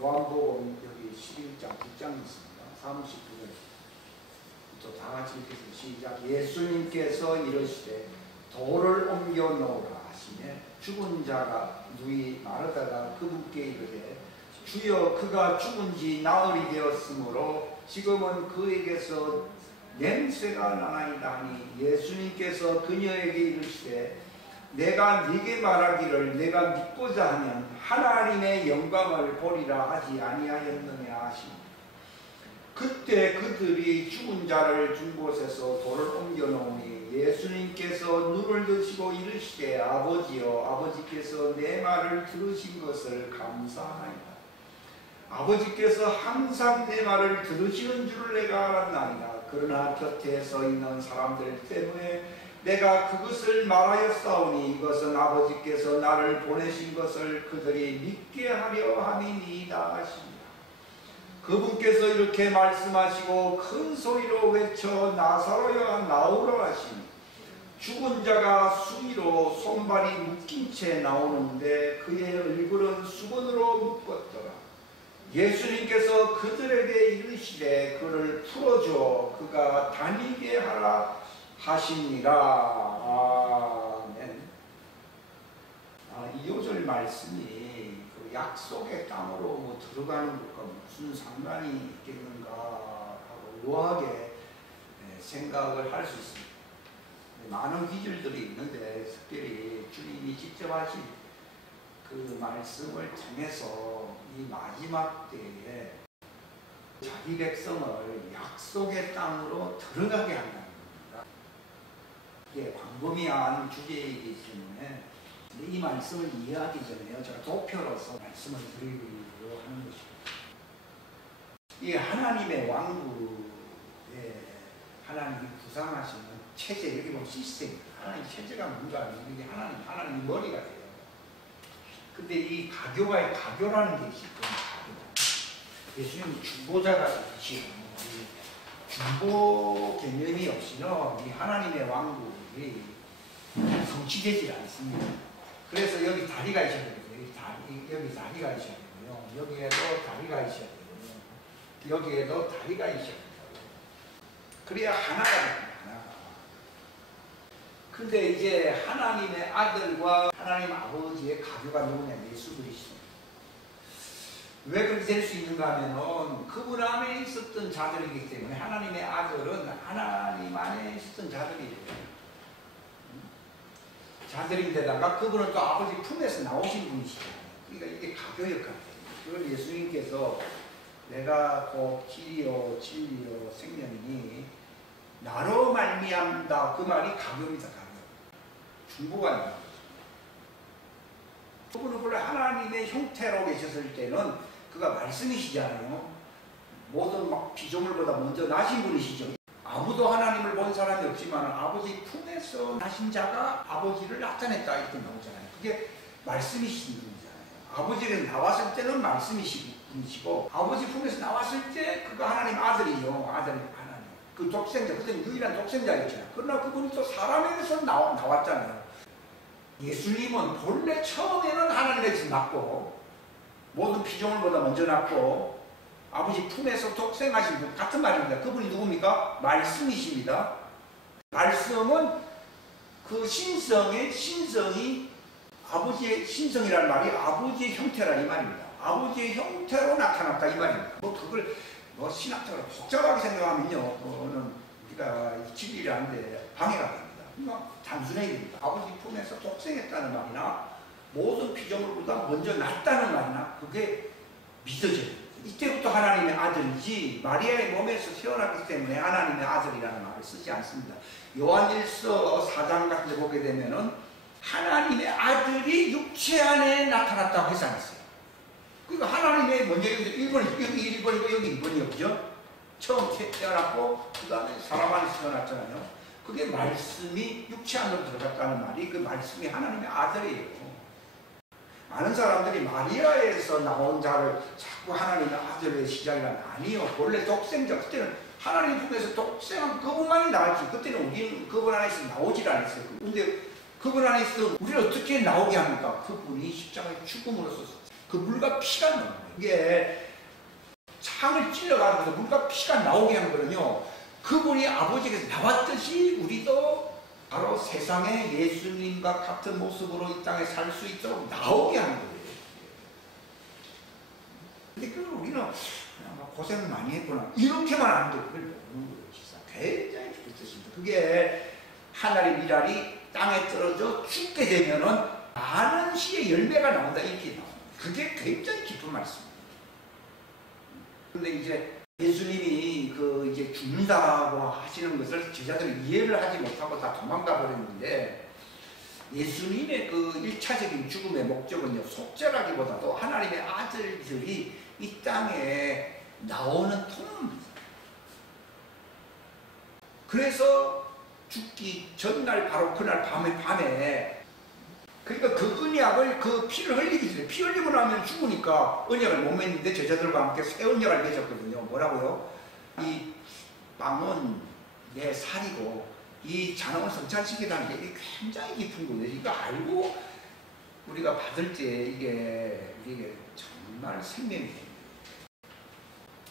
요한복음 여기 11장 뒷장이 있습니다. 39절 또 다 같이 읽겠습니다. 시작. 예수님께서 이르시되 돌을 옮겨 놓으라 하시매 죽은 자가 누이 마르다가 그분께 이르되 주여 그가 죽은 지 나흘이 되었으므로 지금은 그에게서 냄새가 나나이다 하니 예수님께서 그녀에게 이르시되 내가 네게 말하기를 내가 믿고자 하면 하나님의 영광을 보리라 하지 아니하였느냐 하시니 그때 그들이 죽은 자를 준 곳에서 돌을 옮겨 놓으니 예수님께서 눈을 드시고 이르시되 아버지여 아버지께서 내 말을 들으신 것을 감사하나이다. 아버지께서 항상 내 말을 들으시는 줄을 내가 알았나이다. 그러나 곁에 서 있는 사람들 때문에 내가 그것을 말하였사오니 이것은 아버지께서 나를 보내신 것을 그들이 믿게 하려 함이니이다 하십니다. 그분께서 이렇게 말씀하시고 큰 소리로 외쳐 나사로야 나오라 하시니 죽은 자가 수위로 손발이 묶인 채 나오는데 그의 얼굴은 수건으로 묶었더라. 예수님께서 그들에게 이르시되 그를 풀어줘 그가 다니게 하라 하십니다. 아멘. 이 5절 말씀이 그 약속의 땅으로 뭐 들어가는 것과 무슨 상관이 있겠는가 하고 묘하게 생각을 할 수 있습니다. 많은 기술들이 있는데 특별히 주님이 직접 하신 그 말씀을 통해서 이 마지막 때에 자기 백성을 약속의 땅으로 들어가게 한다는 겁니다. 이게 광범위한 주제이기 때문에 이 말씀을 이해하기 전에 제가 도표로서 말씀을 드리려고 하는 것입니다. 이 하나님의 왕국에 하나님이 구상하시는 체제, 여기 보면 시스템, 하나님 체제가 뭔가 하면 이게 하나님 머리가 돼요. 근데 이 가교라는 게 있거든요. 예수님은 중보자가 계시고 중보 개념이 없이는 이 하나님의 왕국이 성취되지 않습니다. 그래서 여기 다리가 있어야 되고요. 여기 다리가 있어야 되고요. 여기에도 다리가 있어야 되고요. 여기에도 다리가 있어야 된다고. 그래야 하나가 됩니다. 하나가. 근데 이제 하나님의 아들과 하나님 아버지의 가교가 누구냐? 예수 그리스도. 왜 그렇게 될 수 있는가 하면은 그분 안에 있었던 자들이기 때문에 하나님의 아들은 하나님 안에 있었던 자들이에요. 자들인데다가 그분은 또 아버지 품에서 나오신 분이시잖아요. 그러니까 이게 가교 역할이에요. 그걸 예수님께서 내가 곧 길이요 진리요 생명이니 나로 말미암다 그 말이 가교입니다. 가교. 중보가 아니에요. 그분은 원래 하나님의 형태로 계셨을 때는 그가 말씀이시잖아요. 모든 막 피조물보다 먼저 나신 분이시죠. 아무도 하나님을 본 사람이 없지만 아버지 품에서 나신 자가 아버지를 나타냈다 이렇게 나오잖아요. 그게 말씀이신 분이잖아요. 아버지는 나왔을 때는 말씀이신 분이시고 아버지 품에서 나왔을 때 그가 하나님 아들이요. 아들 하나님. 그 독생자, 그때는 유일한 독생자였잖아요. 그러나 그분이 또 사람에게서 나왔잖아요. 예수님은 본래 처음에는 하나님에게서 났고 모든 피조물보다 먼저 났고 아버지 품에서 독생하신 분 같은 말입니다. 그분이 누굽니까? 말씀이십니다. 말씀은 그 신성이 아버지의 신성이라는 말이 아버지의 형태라 이 말입니다. 아버지의 형태로 나타났다 이 말입니다. 그걸 신학적으로 복잡하게 생각하면요, 그거는 우리가 진리라는데 방해가 됩니다. 단순하게 됩니다. 아버지 품에서 독생했다는 말이나 모든 피조물보다 먼저 났다는 말이나 그게 믿어져요. 이때부터 하나님의 아들이지 마리아의 몸에서 태어났기 때문에 하나님의 아들이라는 말을 쓰지 않습니다. 요한일서 4장 같은 데 보게 되면은 하나님의 아들이 육체 안에 나타났다고 해서 안 했어요. 그러니까 하나님의 먼저 1번이고 여기 1번이고 그죠? 처음 태어났고 그 다음에 사람 안에서 태어났잖아요. 그게 말씀이 육체 안으로 들어갔다는 말이 그 말씀이 하나님의 아들이에요. 많은 사람들이 마리아에서 나온 자를 자꾸 하나님의 아들의 시작이라면 아니요. 원래 독생자, 그때는 하나님 품에서 독생한 그분만이 나왔지. 그때는 우리는 그분 안에서 나오질 않았어요. 근데 그분 안에서 우리를 어떻게 나오게 합니까? 그분이 십자가의 죽음으로써 그 물과 피가 나오는 거예요. 이게 창을 찔러가면서 물과 피가 나오게 한 거는요, 그분이 아버지께서 나왔듯이 우리도 바로 세상에 예수님과 같은 모습으로 이 땅에 살 수 있도록 나오게 하는 거예요. 근데 그걸 우리는 고생을 많이 했구나 이렇게만 안 돼요. 그걸 모르는 거예요. 진짜 굉장히 뜻입니다. 그게 하나의 미랄이 땅에 떨어져 죽게 되면은 많은 씨의 열매가 나온다 이렇게 나와요. 그게 굉장히 깊은 말씀입니다. 근데 이제 예수님이 그 이제 죽는다고 하시는 것을 제자들이 이해를 하지 못하고 다 도망가 버렸는데, 예수님의 그 1차적인 죽음의 목적은요, 속죄라기보다도 하나님의 아들들이 이 땅에 나오는 통로입니다. 그래서 죽기 전날, 바로 그날 밤에 그러니까 그 언약을, 그 피를 흘리기 전에, 피 흘리고 나면 죽으니까 언약을 못 맺는데 제자들과 함께 새 언약을 맺었거든요. 뭐라고요? 이 빵은 내 살이고 이 잔은 성찬식이라는 게 굉장히 깊은 거예요. 이거 알고 우리가 받을 때 이게 정말 생명이 됩니다.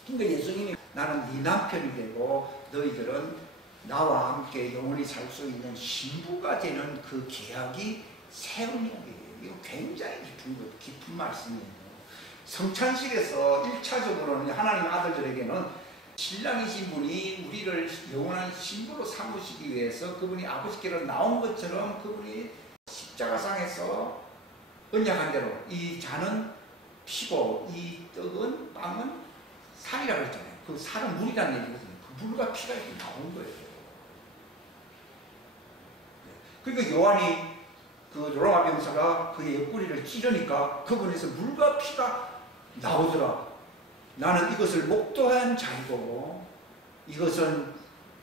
그러니까 예수님이 나는 네 남편이 되고 너희들은 나와 함께 영원히 살 수 있는 신부가 되는 그 계약이 새 언약이에요. 이거 굉장히 깊은 말씀이에요. 성찬식에서 1차적으로는 하나님 아들들에게는 신랑이신 분이 우리를 영원한 신부로 삼으시기 위해서 그분이 아버지께로 나온 것처럼 그분이 십자가상에서 언약한 대로 이 잔은 피고 이 떡은 빵은 살이라고 했잖아요. 그 살은 물이라는 얘기거든요. 그 물과 피가 이렇게 나온 거예요. 그러니까 요한이 그 로마 병사가 그의 옆구리를 찌르니까 그분에서 물과 피가 나오더라. 나는 이것을 목도한 자이고 이것은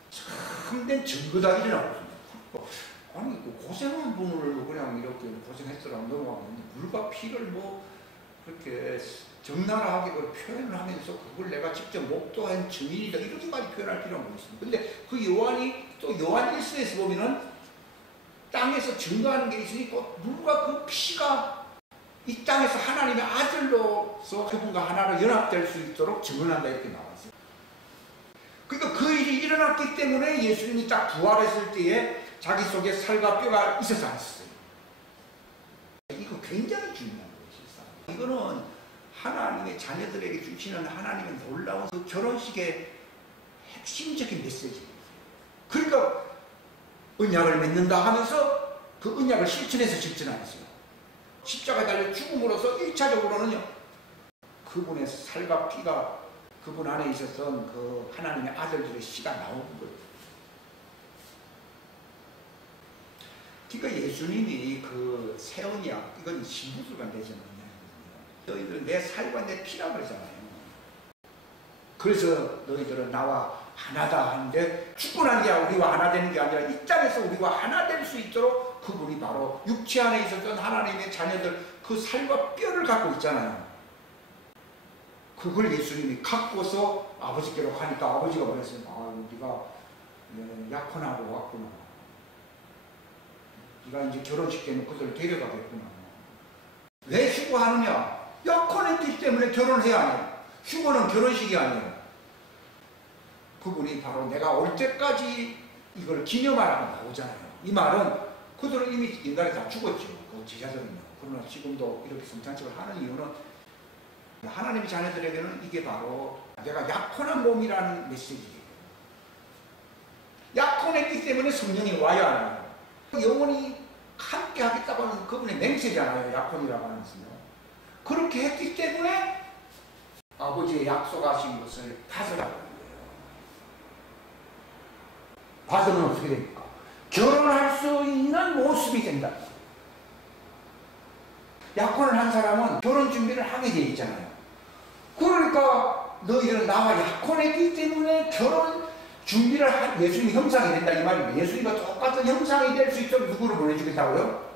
참된 증거다 이래 나오거든요. 아니 그 고생한 분을 그냥 이렇게 고생했더라 넘어가는데 물과 피를 뭐 그렇게 적나라하게 그걸 표현을 하면서 그걸 내가 직접 목도한 증인이다 이렇게까지 표현할 필요는 없습니다. 근데 그 요한이 또 요한 1서에서 보면은 땅에서 증거하는 게 있으니 꼭 물과 그 피가 이 땅에서 하나님의 아들로서 그분과 하나로 연합될 수 있도록 증언한다 이렇게 나왔어요. 그러니까 그 일이 일어났기 때문에 예수님이 딱 부활했을 때에 자기 속에 살과 뼈가 있어서 안 했어요. 이거 굉장히 중요한 거예요. 실상. 이거는 하나님의 자녀들에게 주시는 하나님의 놀라운 그 결혼식의 핵심적인 메시지예요. 그러니까 언약을 맺는다 하면서 그 언약을 실천해서 실천하였어요. 십자가 달려 죽음으로써 1차적으로는요, 그분의 살과 피가 그분 안에 있었던 그 하나님의 아들들의 씨가 나오는 거예요. 그러니까 예수님이 그 새 언약, 이건 신부들과 맺은 언약이거든요. 너희들은 내 살과 내 피라고 그러잖아요. 그래서 너희들은 나와 하나다 하는데, 죽고 난 게 우리와 하나 되는 게 아니라 이 땅에서 우리와 하나 될 수 있도록 그분이 바로 육체 안에 있었던 하나님의 자녀들 그 살과 뼈를 갖고 있잖아요. 그걸 예수님이 갖고서 아버지께로 가니까 아버지가 그랬어요. 아, 네가 약혼하고 왔구나. 네가 이제 결혼식 때는 그들을 데려가겠구나. 왜 휴거하느냐? 약혼했기 때문에 결혼을 해야 해요. 휴거는 결혼식이 아니에요. 그분이 바로 내가 올 때까지 이걸 기념하라고 나오잖아요. 이 말은 그들은 이미 인간이 다 죽었죠. 그 제자들은요. 그러나 지금도 이렇게 성찬식을 하는 이유는 하나님의 자녀들에게는 이게 바로 내가 약혼한 몸이라는 메시지예요. 약혼했기 때문에 성령이 와야 하나요. 영원히 함께 하겠다고 하는 그분의 맹세잖아요. 약혼이라고 하는 것은요. 그렇게 했기 때문에 아버지의 약속하신 것을 받으라고 하는 거예요. 받으면 어떻게 됩니까? 결혼할 수 있는 모습이 된다. 약혼을 한 사람은 결혼 준비를 하게 되어 있잖아요. 그러니까 너희들은 나와 약혼했기 때문에 결혼 준비를 한 예수님 형상이 된다 이 말입니다. 예수님과 똑같은 형상이 될 수 있도록 누구를 보내주겠다고요?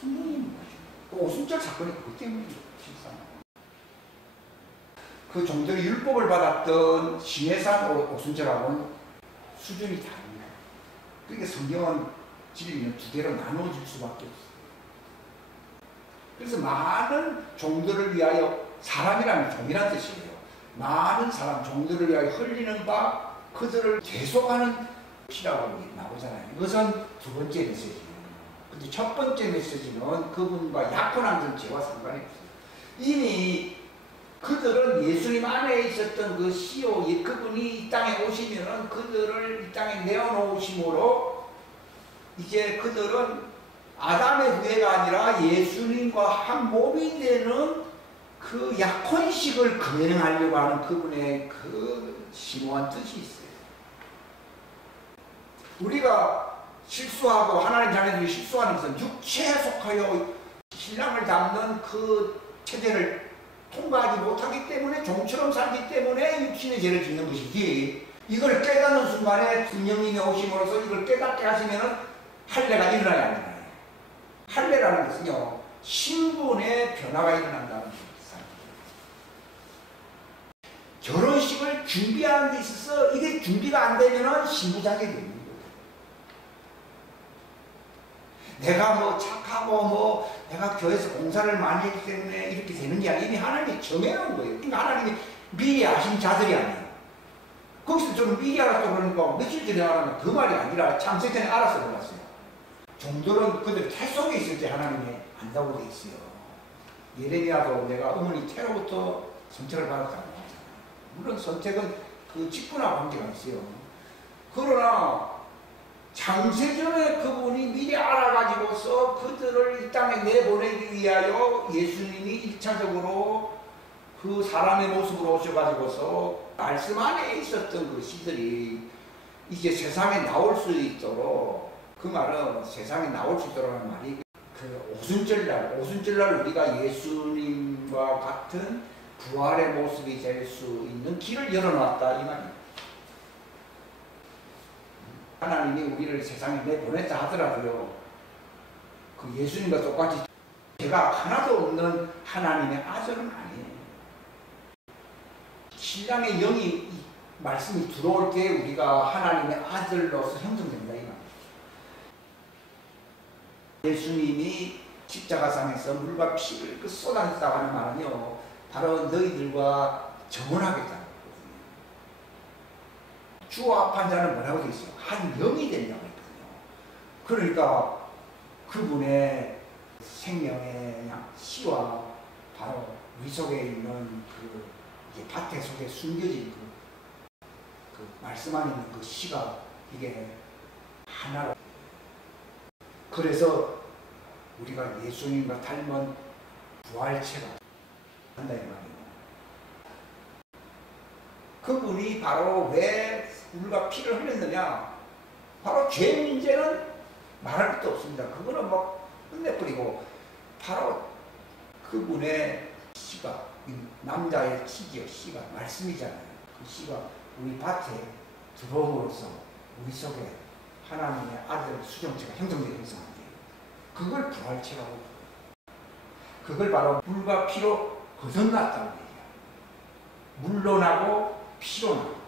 성령님 거죠. 오순절 사건이 그것 때문이죠. 실상. 그 종들이 율법을 받았던 시내산 오순절하고는 수준이 다릅니다. 그러니까 성경은 진리는 두 개로 나누어질 수밖에 없어요. 그래서 많은 종들을 위하여, 사람이라는 종이라는 뜻이에요. 많은 사람, 종들을 위하여 흘리는 바 그들을 계속하는 피라고 나오잖아요. 이것은 두 번째 메시지예요. 근데 첫 번째 메시지는 그분과 약혼한 죄와 상관이 없어요. 이미 그들은 예수님 안에 있었던 그 시오, 그분이 이 땅에 오시면은 그들을 이 땅에 내어놓으심으로 이제 그들은 아담의 후예가 아니라 예수님과 한 몸이 되는 그 약혼식을 감행하려고 하는 그분의 그 심오한 뜻이 있어요. 우리가 실수하고 하나님 자녀들이 실수하는 것은 육체에 속하여 신랑을 담는 그 체제를 통과하지 못하기 때문에, 종처럼 살기 때문에 육신의 죄를 짓는 것이지, 이걸 깨닫는 순간에 성령님이 오심으로써 이걸 깨닫게 하시면은 할례가 일어나야 합니다. 할례라는 것은요, 신분의 변화가 일어난다는 것입니다. 결혼식을 준비하는 데 있어서 이게 준비가 안 되면은 신부자격이 됩니다. 내가 뭐 착하고 뭐 내가 교회에서 공사를 많이 했기 때문에 이렇게 되는 게 아니라 이미 하나님이 정해놓은 거예요. 그러니까 하나님이 미리 아신 자들이 아니에요. 거기서 저는 미리 알았다고 그러니까 며칠 전에 알았나, 그 말이 아니라 창세 전에 알아서 몰랐어요. 종들은 그들 태 속에 있을 때 하나님이 안다고 돼 있어요. 예레미야도 내가 어머니 태로부터 선택을 받았다고 하잖아요. 물론 선택은 그 직분하고 관계가 있어요. 그러나 창세전에 그분이 미리 알아가지고서 그들을 이 땅에 내보내기 위하여 예수님이 1차적으로 그 사람의 모습으로 오셔가지고서 말씀 안에 있었던 그 시들이 이제 세상에 나올 수 있도록, 그 말은 세상에 나올 수 있도록 하는 말이 그 오순절날 우리가 예수님과 같은 부활의 모습이 될 수 있는 길을 열어놨다, 이 말입니다. 하나님이 우리를 세상에 내보냈다 하더라도요, 그 예수님과 똑같이 죄가 하나도 없는 하나님의 아들은 아니에요. 신랑의 영이 말씀이 들어올 때 우리가 하나님의 아들로서 형성된다, 이 말입니다. 예수님이 십자가상에서 물과 피를 쏟아냈다고 하는 말은요, 바로 너희들과 정혼하겠다. 주와 합한 자는 뭐라고 되어 있어요? 한 영이 된다고 했거든요. 그러니까 그분의 생명의 씨와 바로 우리 속에 있는 그 이제 밭에 속에 숨겨진 그 말씀 안에 있는 그 씨가 이게 하나로. 그래서 우리가 예수님과 닮은 부활체가 한다 이 말이에요. 그분이 바로 왜 물과 피를 흘렸느냐? 바로 죄 문제는 말할 것도 없습니다. 그거는 막 끝내버리고, 바로 그분의 씨가, 남자의 씨지요. 씨가 말씀이잖아요. 그 씨가 우리 밭에 들어옴으로써 우리 속에 하나님의 아들 수정체가 형성되는 형성한대요. 그걸 부활체라고 해요. 그걸 바로 물과 피로 거듭났다고 해요. 물로 나고 피로 나고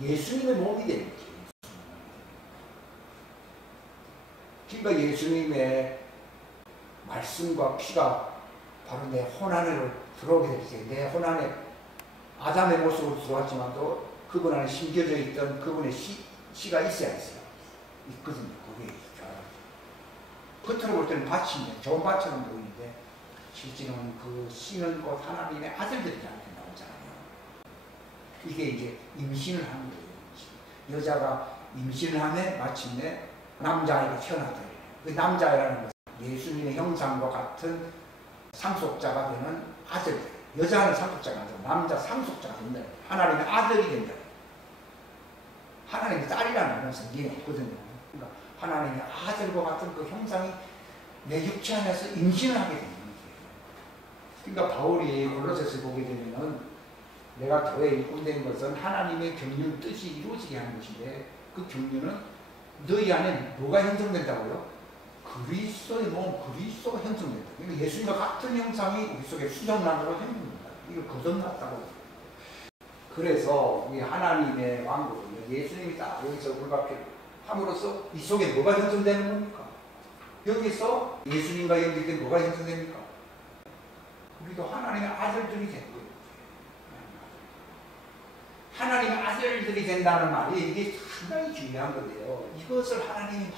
예수님의 몸이 되는 거죠. 그러니까 예수님의 말씀과 피가 바로 내 혼안으로 들어오게 될 때, 내 혼안에 아담의 모습으로 들어왔지만도 그분 안에 심겨져 있던 그분의 씨가 있어야 했어요. 있거든요. 그게 겉으로 볼 때는 밭인데, 좋은 밭처럼 보이는데 실제로는 그 씨는 곧 하나님의 아들들이라는 게 나오잖아요. 이게 이제 임신을 하는 거예요. 여자가 임신을 하면 마침내 남자아이가 태어나게 돼요. 그 남자아이라는 것은 예수님의 형상과 같은 상속자가 되는 아들. 여자는 상속자가 아니고 남자 상속자가 된다. 하나님의 아들이 된다. 하나님의 딸이라는 그런 성경이 없거든요. 그러니까 하나님의 아들과 같은 그 형상이 내 육체 안에서 임신을 하게 되는 거예요. 그러니까 바울이 골로새서 보게 되면은 내가 교회에 입군된 것은 하나님의 경륜 뜻이 이루어지게 하는 것인데, 그 경륜은 너희 안에 뭐가 형성된다고요? 그리스도의 몸, 그리스도가 형성된다. 그러니까 예수님과 같은 형상이 우리 속에 수정난으로 형성된다. 이걸 거듭났다고. 그래서 우리 하나님의 왕국은 예수님이 딱 여기서 물과 피를 함으로써 이 속에 뭐가 형성되는 겁니까? 여기서 예수님과 연결된 뭐가 형성됩니까? 우리도 하나님의 아들들이 된 거예요. 하나님의 아들들이 된다는 말이 이게 상당히 중요한 거예요. 이것을 하나님이 막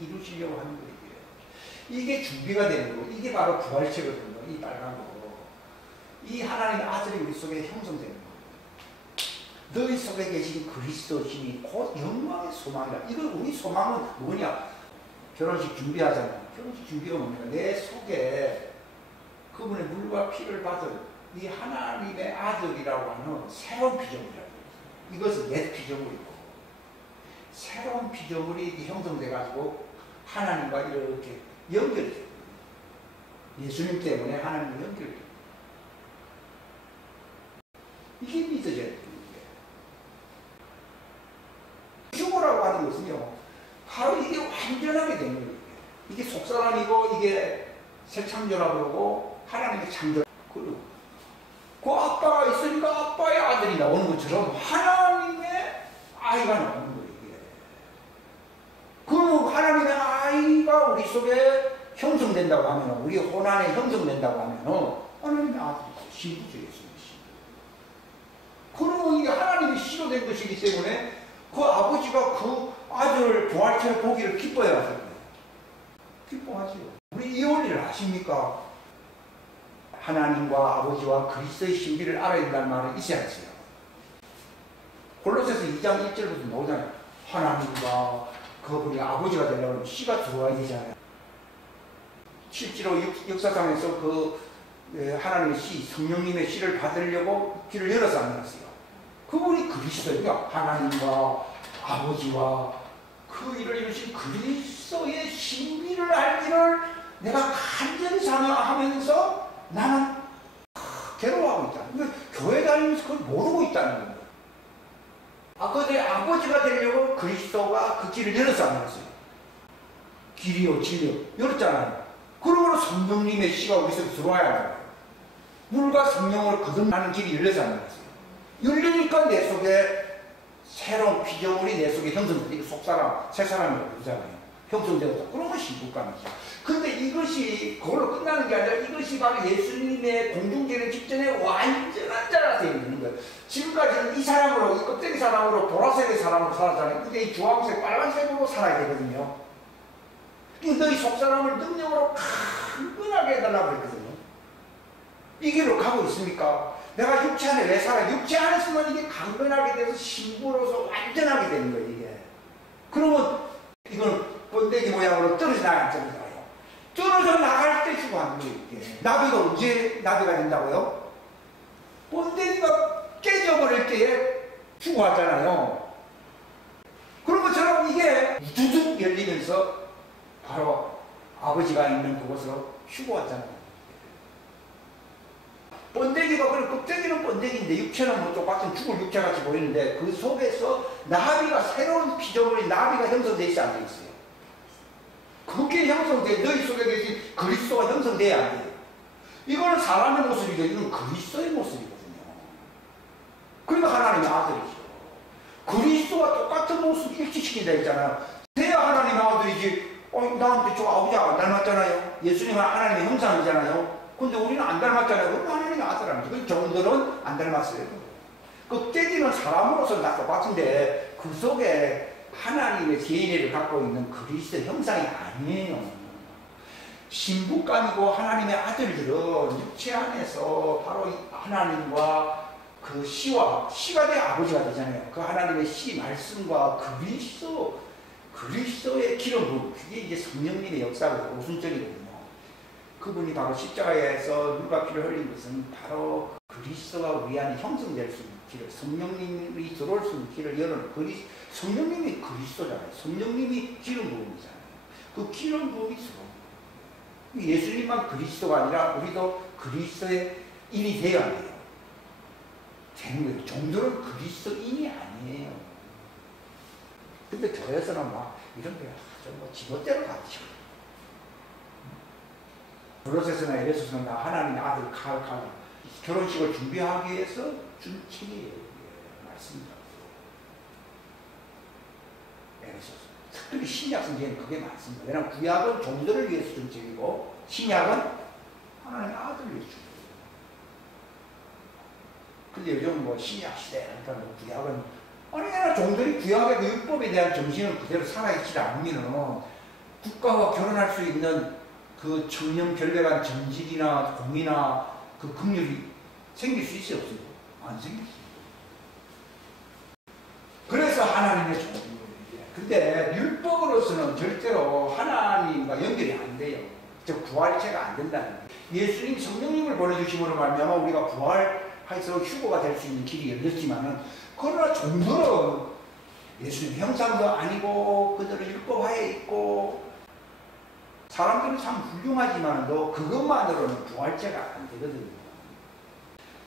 이루시려고 하는 거예요. 이게 준비가 되는 거고, 이게 바로 부활체거든요. 이 빨간 거. 이 하나님의 아들이 우리 속에 형성되는 거예요. 너희 속에 계신 그리스도 신이 곧 영광의 소망이다. 이거 우리 소망은 뭐냐? 결혼식 준비하잖아요. 결혼식 준비가 뭡니까? 내 속에 그분의 물과 피를 받은 이 하나님의 아들이라고 하는 새로운 피조물이라고 해요. 이것은 옛 피조물이고, 새로운 피조물이 형성돼가지고 하나님과 이렇게 연결돼요. 예수님 때문에 하나님과 연결돼요. 이게 믿어져야 돼요. 휴고라고 하는 것은요, 바로 이게 완전하게 되는 거예요. 이게 속사람이고, 이게 새 창조라고 그러고, 하나님의 창조. 그리고 그 아빠가 있으니까 아빠의 아들이 나오는 것처럼 하나님의 아이가 나오는 거예요. 이게. 그 하나님의 아이가 우리 속에 형성된다고 하면, 우리 혼안에 형성된다고 하면, 하나님의 아들이죠. 신부죠, 예수님의 신부. 그러면 이게 하나님의 씨로 된 것이기 때문에 그 아버지가 그 아들을 부활체로 보기를 기뻐해야 하는 거예요. 기뻐하죠. 우리 이 원리를 아십니까? 하나님과 아버지와 그리스도의 신비를 알아야 된다는 말이 있어야 했어요. 골로새서 2장 1절부터 나오잖아요. 하나님과 그분이 아버지가 되려면 씨가 들어와야 되잖아요. 실제로 역사상에서 그 하나님의 씨, 성령님의 씨를 받으려고 길을 열어서 안 열었어요. 그분이 그리스도예요. 하나님과 아버지와 그 일을 이루신 그리스도의 신비를 알기를 내가 간절히 사모하면서 나는 괴로워하고 있다. 그러니까 교회 다니면서 그걸 모르고 있다는 거예요. 내 아버지가 되려고 그리스도가 그 길을 열어서 안 열었어요. 길이요, 진리요. 열었잖아요. 그러므로 성령님의 씨가 우리 속에 들어와야 하는 거예요. 물과 성령으로 거듭나는 길이 열려서 안 열었어요. 열리니까 내 속에 새로운 피조물이 내 속에 형성되고, 속사람, 새사람이라고 그러잖아요. 형성되었다. 그런 것이 신부감이죠. 근데 이것이 그걸로 끝나는 게 아니라 이것이 바로 예수님의 공중계는 직전에 완전한 자라서 있는 거예요. 지금까지는 이 사람으로, 이 껍데기 사람으로, 보라색의 사람으로 살았잖아요. 근데 이 주황색, 빨간색으로 살아야 되거든요. 너희 속사람을 능력으로 강건하게 해달라고 했거든요. 이 길로 가고 있습니까? 내가 육체 안에 왜 살아? 육체 안에서만 이게 강건하게 돼서 신부로서 완전하게 되는 거예요, 이게. 그러면 이건 번데기 모양으로 떨어져 나가야 안 떨어져요. 떨어져 나갈 때 휴거하는 거예요, 이게. 나비가 언제 나비가 된다고요? 번데기가 깨져버릴 때에 휴거하잖아요. 그런 것처럼 이게 두둑 열리면서 바로 아버지가 있는 그곳으로 휴거하잖아요. 번데기가, 그런 껍데기는 번데기인데 육체는 뭐 똑같은 죽을 육체같이 보이는데 그 속에서 나비가, 새로운 피조물이 나비가 형성되어 있지 않게 있어요. 그게 형성돼, 너희 속에 계신 그리스도가 형성돼야 안 돼요. 이거는 사람의 모습이죠. 이건 그리스도의 모습이거든요. 그러니까 하나님의 아들이죠. 그리스도와 똑같은 모습 일치시킨다 했잖아요. 돼야 하나님의 아들이지. 나한테 저 아버지 안 닮았잖아요. 예수님은 하나님의 형상이잖아요. 근데 우리는 안 닮았잖아요. 그럼 하나님의 아들 아니죠. 그 정도는 안 닮았어요. 껍데기는 사람으로서 다 똑같은데 그 속에 하나님의 DNA를 갖고 있는 그리스도 형상이 아니에요. 신부감이고 하나님의 아들들은 육체 안에서 바로 하나님과 그 씨가 내 아버지가 되잖아요. 그 하나님의 씨 말씀과 그리스도의 기름 부음, 그게 이제 성령님의 역사고 오순절이거든요. 그분이 바로 십자가에서 물과 피를 흘린 것은 바로 그리스도가 우리 안에 형성될 수 있는 길을, 성령님이 들어올 수 있는 길을 여는 성령님이 그리스도잖아요. 성령님이 기름 부음이잖아요. 그 기름 부음이 들어옵니다. 예수님만 그리스도가 아니라 우리도 그리스도의 인이 되어야 돼요. 되는 거예요. 종들은 그리스도인이 아니에요. 근데 교회에서는 막 이런 게 뭐 지멋대로 가르치고, 골로새서나 에베소서는 나 하나님의 아들 결혼식을 준비하기 위해서 준 책이에요. 말씀입니다. 에베소서 특별히 신약 성경에는 그게 많습니다. 왜냐하면 구약은 종들을 위해서 정책이고 신약은 하나님의 아들을 위해서 주는 거예요. 근데 요즘 뭐 신약 시대, 그러니까 뭐 구약은 어느 종들이 구약의 그 율법에 대한 정신을 그대로 살아있지 않으면 국가와 결혼할 수 있는 그 청년 결례 간 정직이나 공의나 그 긍휼이 생길 수 있어요, 없어요? 안 생기지. 그래서 하나님의 종들이에요. 근데 율법으로서는 절대로 하나님과 연결이 안 돼요. 즉 부활체가 안 된다는 거예요. 예수님 성령님을 보내주심으로 말미암아 우리가 부활해서 휴거가 될 수 있는 길이 열렸지만은, 그러나 종들은 예수님 형상도 아니고 그들은 율법하에 있고 사람들은 참 훌륭하지만도 그것만으로는 부활체가 안 되거든요.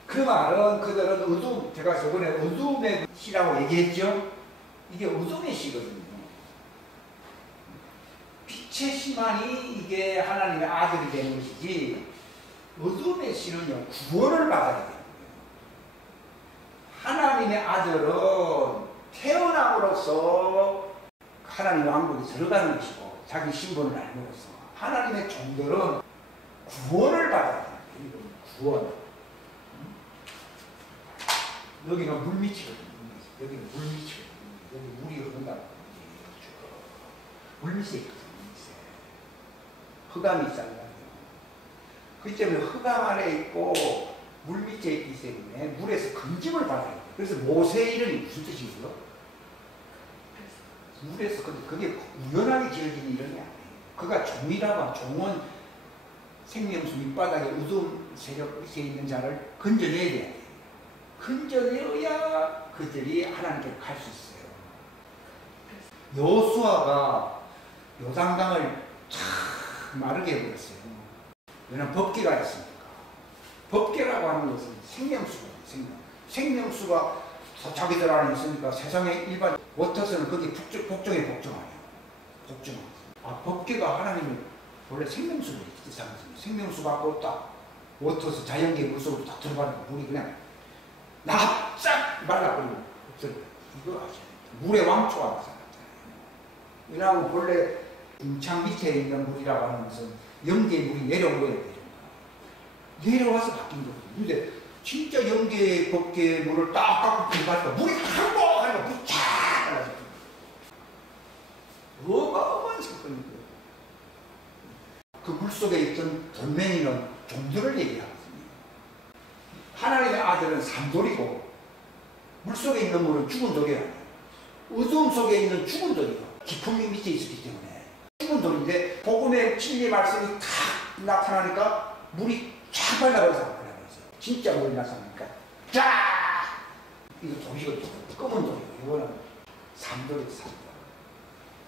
그 말은 그들은 어둠, 제가 저번에 어둠의 시라고 얘기했죠. 이게 어둠의 시거든요. 빛의 시만이 이게 하나님의 아들이 되는 것이지, 어둠의 시는요 구원을 받아야 돼요. 하나님의 아들은 태어남으로써 하나님의 왕국에 들어가는 것이고 자기 신분을 알므로써, 하나님의 종들은 구원을 받아야 돼요. 구원. 여기는 물밑이거든요. 여기는 물밑이거든요. 여기 물이 흐른다고. 물밑에 있거든요. 흑암이 있잖아요. 그 때문에 흑암 안에 있고 물밑에 있기 때문에 물에서 금집을 받아요. 그래서 모세의 이름이 무슨 뜻이고요? 물에서, 근데 그게 우연하게 지어진 이름이 아니에요. 그가 종이라고, 종은 생명수 밑바닥에 어두운 세력 밑에 있는 자를 건져내야 돼요. 건져내어야 그들이 하나님께 갈 수 있어요. 여호수아가 요단강을 참 마르게 해버렸어요. 왜냐하면 법궤가 있으니까. 법궤라고 하는 것은 생명수거든요. 생명수가 자기들 안에 있으니까 세상에 일반 워터스는 거기 복종에 복종하네요. 복종. 아, 법궤가 하나님이 원래 생명수를 뜻하거든요. 생명수 갖고 딱 워터스 자연계 물속으로 딱 들어가는 물이 그냥 납작 말라버리고 없어져요. 이거 아셔야 돼요. 물의 왕초가 나타나잖아요. 왜냐하면 원래 궁창 밑에 있는 물이라고 하는 것은 영계의 물이 내려온 거예요. 내려와서 바뀐 거거든요. 근데 진짜 영계의 법계의 물을 딱 깎고 들어가니까 물이 한번하니까 물이 쫙 달라졌거든요. 어마어마한 사건인 거예요. 그 물속에 있던 돌멩이는 종들을 얘기하거든요. 하나님의 아들은 산돌이고 물속에 있는 물은 죽은 돌이 아니에요. 어두움 속에 있는 죽은 돌이고 깊은 밑에 있었기 때문에 죽은 돌인데, 복음의 진리 말씀이 탁 나타나니까 물이 쫙 발라버려서 안 발라버렸어요. 진짜 물이 나타나니까 쫙! 이거 돌이거든요. 검은 돌이고 이거는 산돌이에요. 산돌.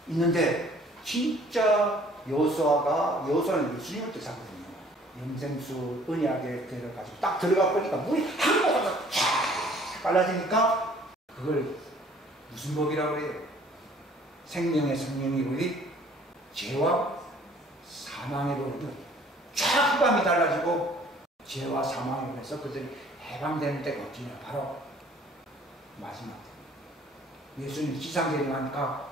있는데 진짜 여호수아는 예수님을 뜻하거든요. 영생수 언약에 들어가지고 딱 들어가 보니까 물이 한 모금만 쫙 빨라지니까 그걸 무슨 법이라고 해요? 생명의 성령이 우리 죄와 사망의 법을 쫙 흑암이 달라지고 죄와 사망에 의해서 그들이 해방되는 때가 어쩌냐, 바로 마지막 예수님 지상계를 하니까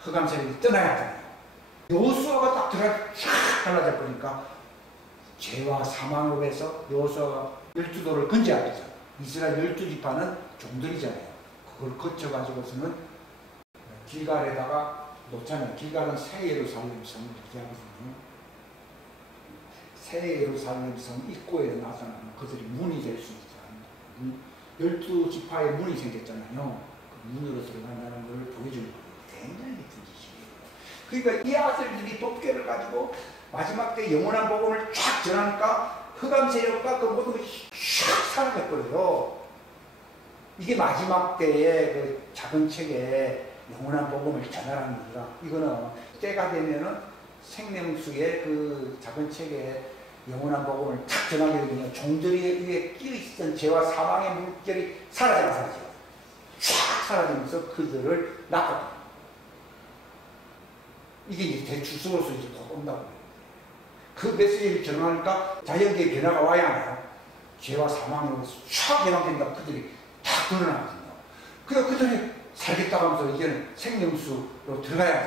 흑암 세력이 떠나야 하잖아요. 여호수아가 딱 들어가 쫙 달라져 버리니까 죄와 사망으로 해서 여호수아가 12도를 건져야 되죠. 이스라엘 12지파는 종들이잖아요. 그걸 거쳐가지고서는 길갈에다가 놓잖아요. 길갈은 새 예루살렘 성을 얘기하거든요. 새 예루살렘 성 입구에 나타나는 그들이 문이 될 수 있잖아요. 12지파의 문이 생겼잖아요. 그 문으로 들어간다는 걸 보여주는 거예요. 굉장히 깊은 지식이에요. 그러니까 이 아들들이 법궤를 가지고 마지막 때 영원한 복음을 쫙 전하니까 흑암 세력과 그 모든 것이 쫙 사라져버려요. 이게 마지막 때의 그 작은 책에 영원한 복음을 전하라는 거라. 이거는 때가 되면은 생명수의 그 작은 책에 영원한 복음을 탁 전하게 되면 종들이 위에 끼어있던 죄와 사망의 물결이 사라져요. 쫙 사라지면서 그들을 낚아버려요. 이게 이제 대추수로서 이제 더 온다고. 그 메시지를 전하니까 자연계의 변화가 와야 하나요? 죄와 사망으로서 쫙 변화된다고 그들이 다 드러나거든요. 그러니까 그들이 살겠다고 하면서 이제는 생명수로 들어가야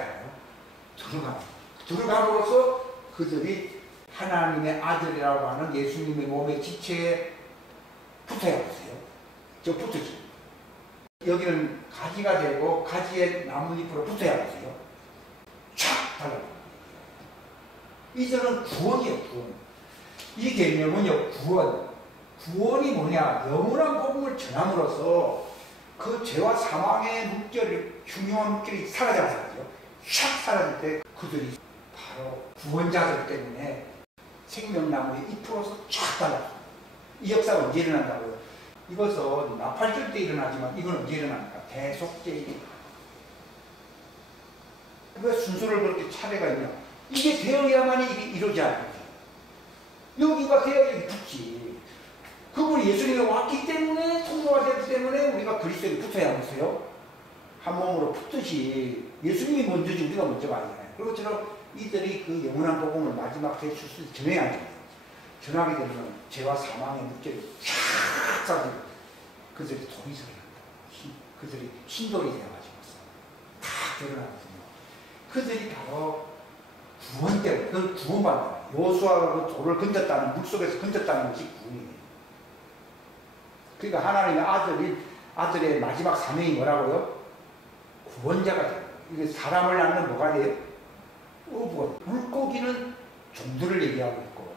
하잖아요. 들어감으로써 그들이 하나님의 아들이라고 하는 예수님의 몸의 지체에 붙어야 하세요. 저 붙으죠. 여기는 가지가 되고 가지에 나뭇잎으로 붙어야 하세요. 촥 달라붙어요. 이제는 구원이에요. 구원. 이 개념은요, 구원이 뭐냐? 영원한 복음을 전함으로써 그 죄와 사망의 물결이, 흉흉한 물결이 사라져가지고 샥 사라질 때 그들이 바로 구원자들 때문에 생명나무의 잎으로서 쫙 달라져요. 이 역사가 언제 일어난다고요? 이것은 나팔절 때 일어나지만 이건 언제 일어납니까? 대속죄에. 왜 순서를 그렇게 차례가 있냐? 이게 되어야만이 이게 이루어지 않는 거죠. 여기가 되어야 여기 붙지. 그분이 예수님이 왔기 때문에, 통로가 됐기 때문에 우리가 그리스도에 붙어야 하면서요. 한 몸으로 붙듯이 예수님이 먼저지 우리가 먼저가 아니잖아요. 그것처럼 이들이 그 영원한 복음을 마지막 대출수에 전해야 돼요. 전하게 되면 죄와 사망의 물결이 쫙 쌓이고 그들이 돌이 소리난다. 그들이 신돌이 되어가지고서 다 드러나거든요. 그들이 바로 구원 때문에, 그걸 구원받는 요수아가 그 돌을 건졌다는, 물속에서 건졌다는 것이 구원이에요. 그러니까 하나님의 아들의 마지막 사명이 뭐라고요? 구원자가 돼요. 이게 사람을 낳는 뭐가 돼요? 어부가. 물고기는 종들을 얘기하고 있고,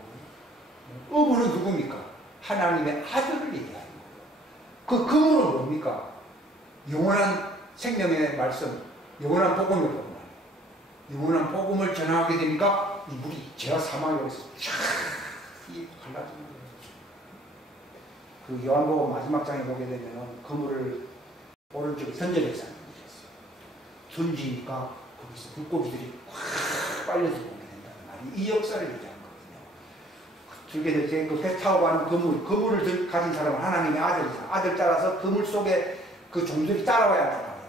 어부는 누굽니까? 하나님의 아들을 얘기하는 거예요. 그 그물은 뭡니까? 영원한 생명의 말씀, 영원한 복음을 보는 거예요. 영원한 복음을 전하게 되니까 이 물이 죄와 사망에 여기서 쫙 갈라지는 거예요. 그 요한복음 마지막 장에 보게 되면 그물을 오른쪽에 던져내서 던지니까 거기서 물고기들이 확 빨려서 오게 된다는 말이 이 역사를 얘기하는 거거든요. 들게 될 때 그 배 타고 가는 그물을 가진 사람은 하나님의 아들이잖아. 아들 따라서 그물 속에 그 종들이 따라와야 한단 말이에요.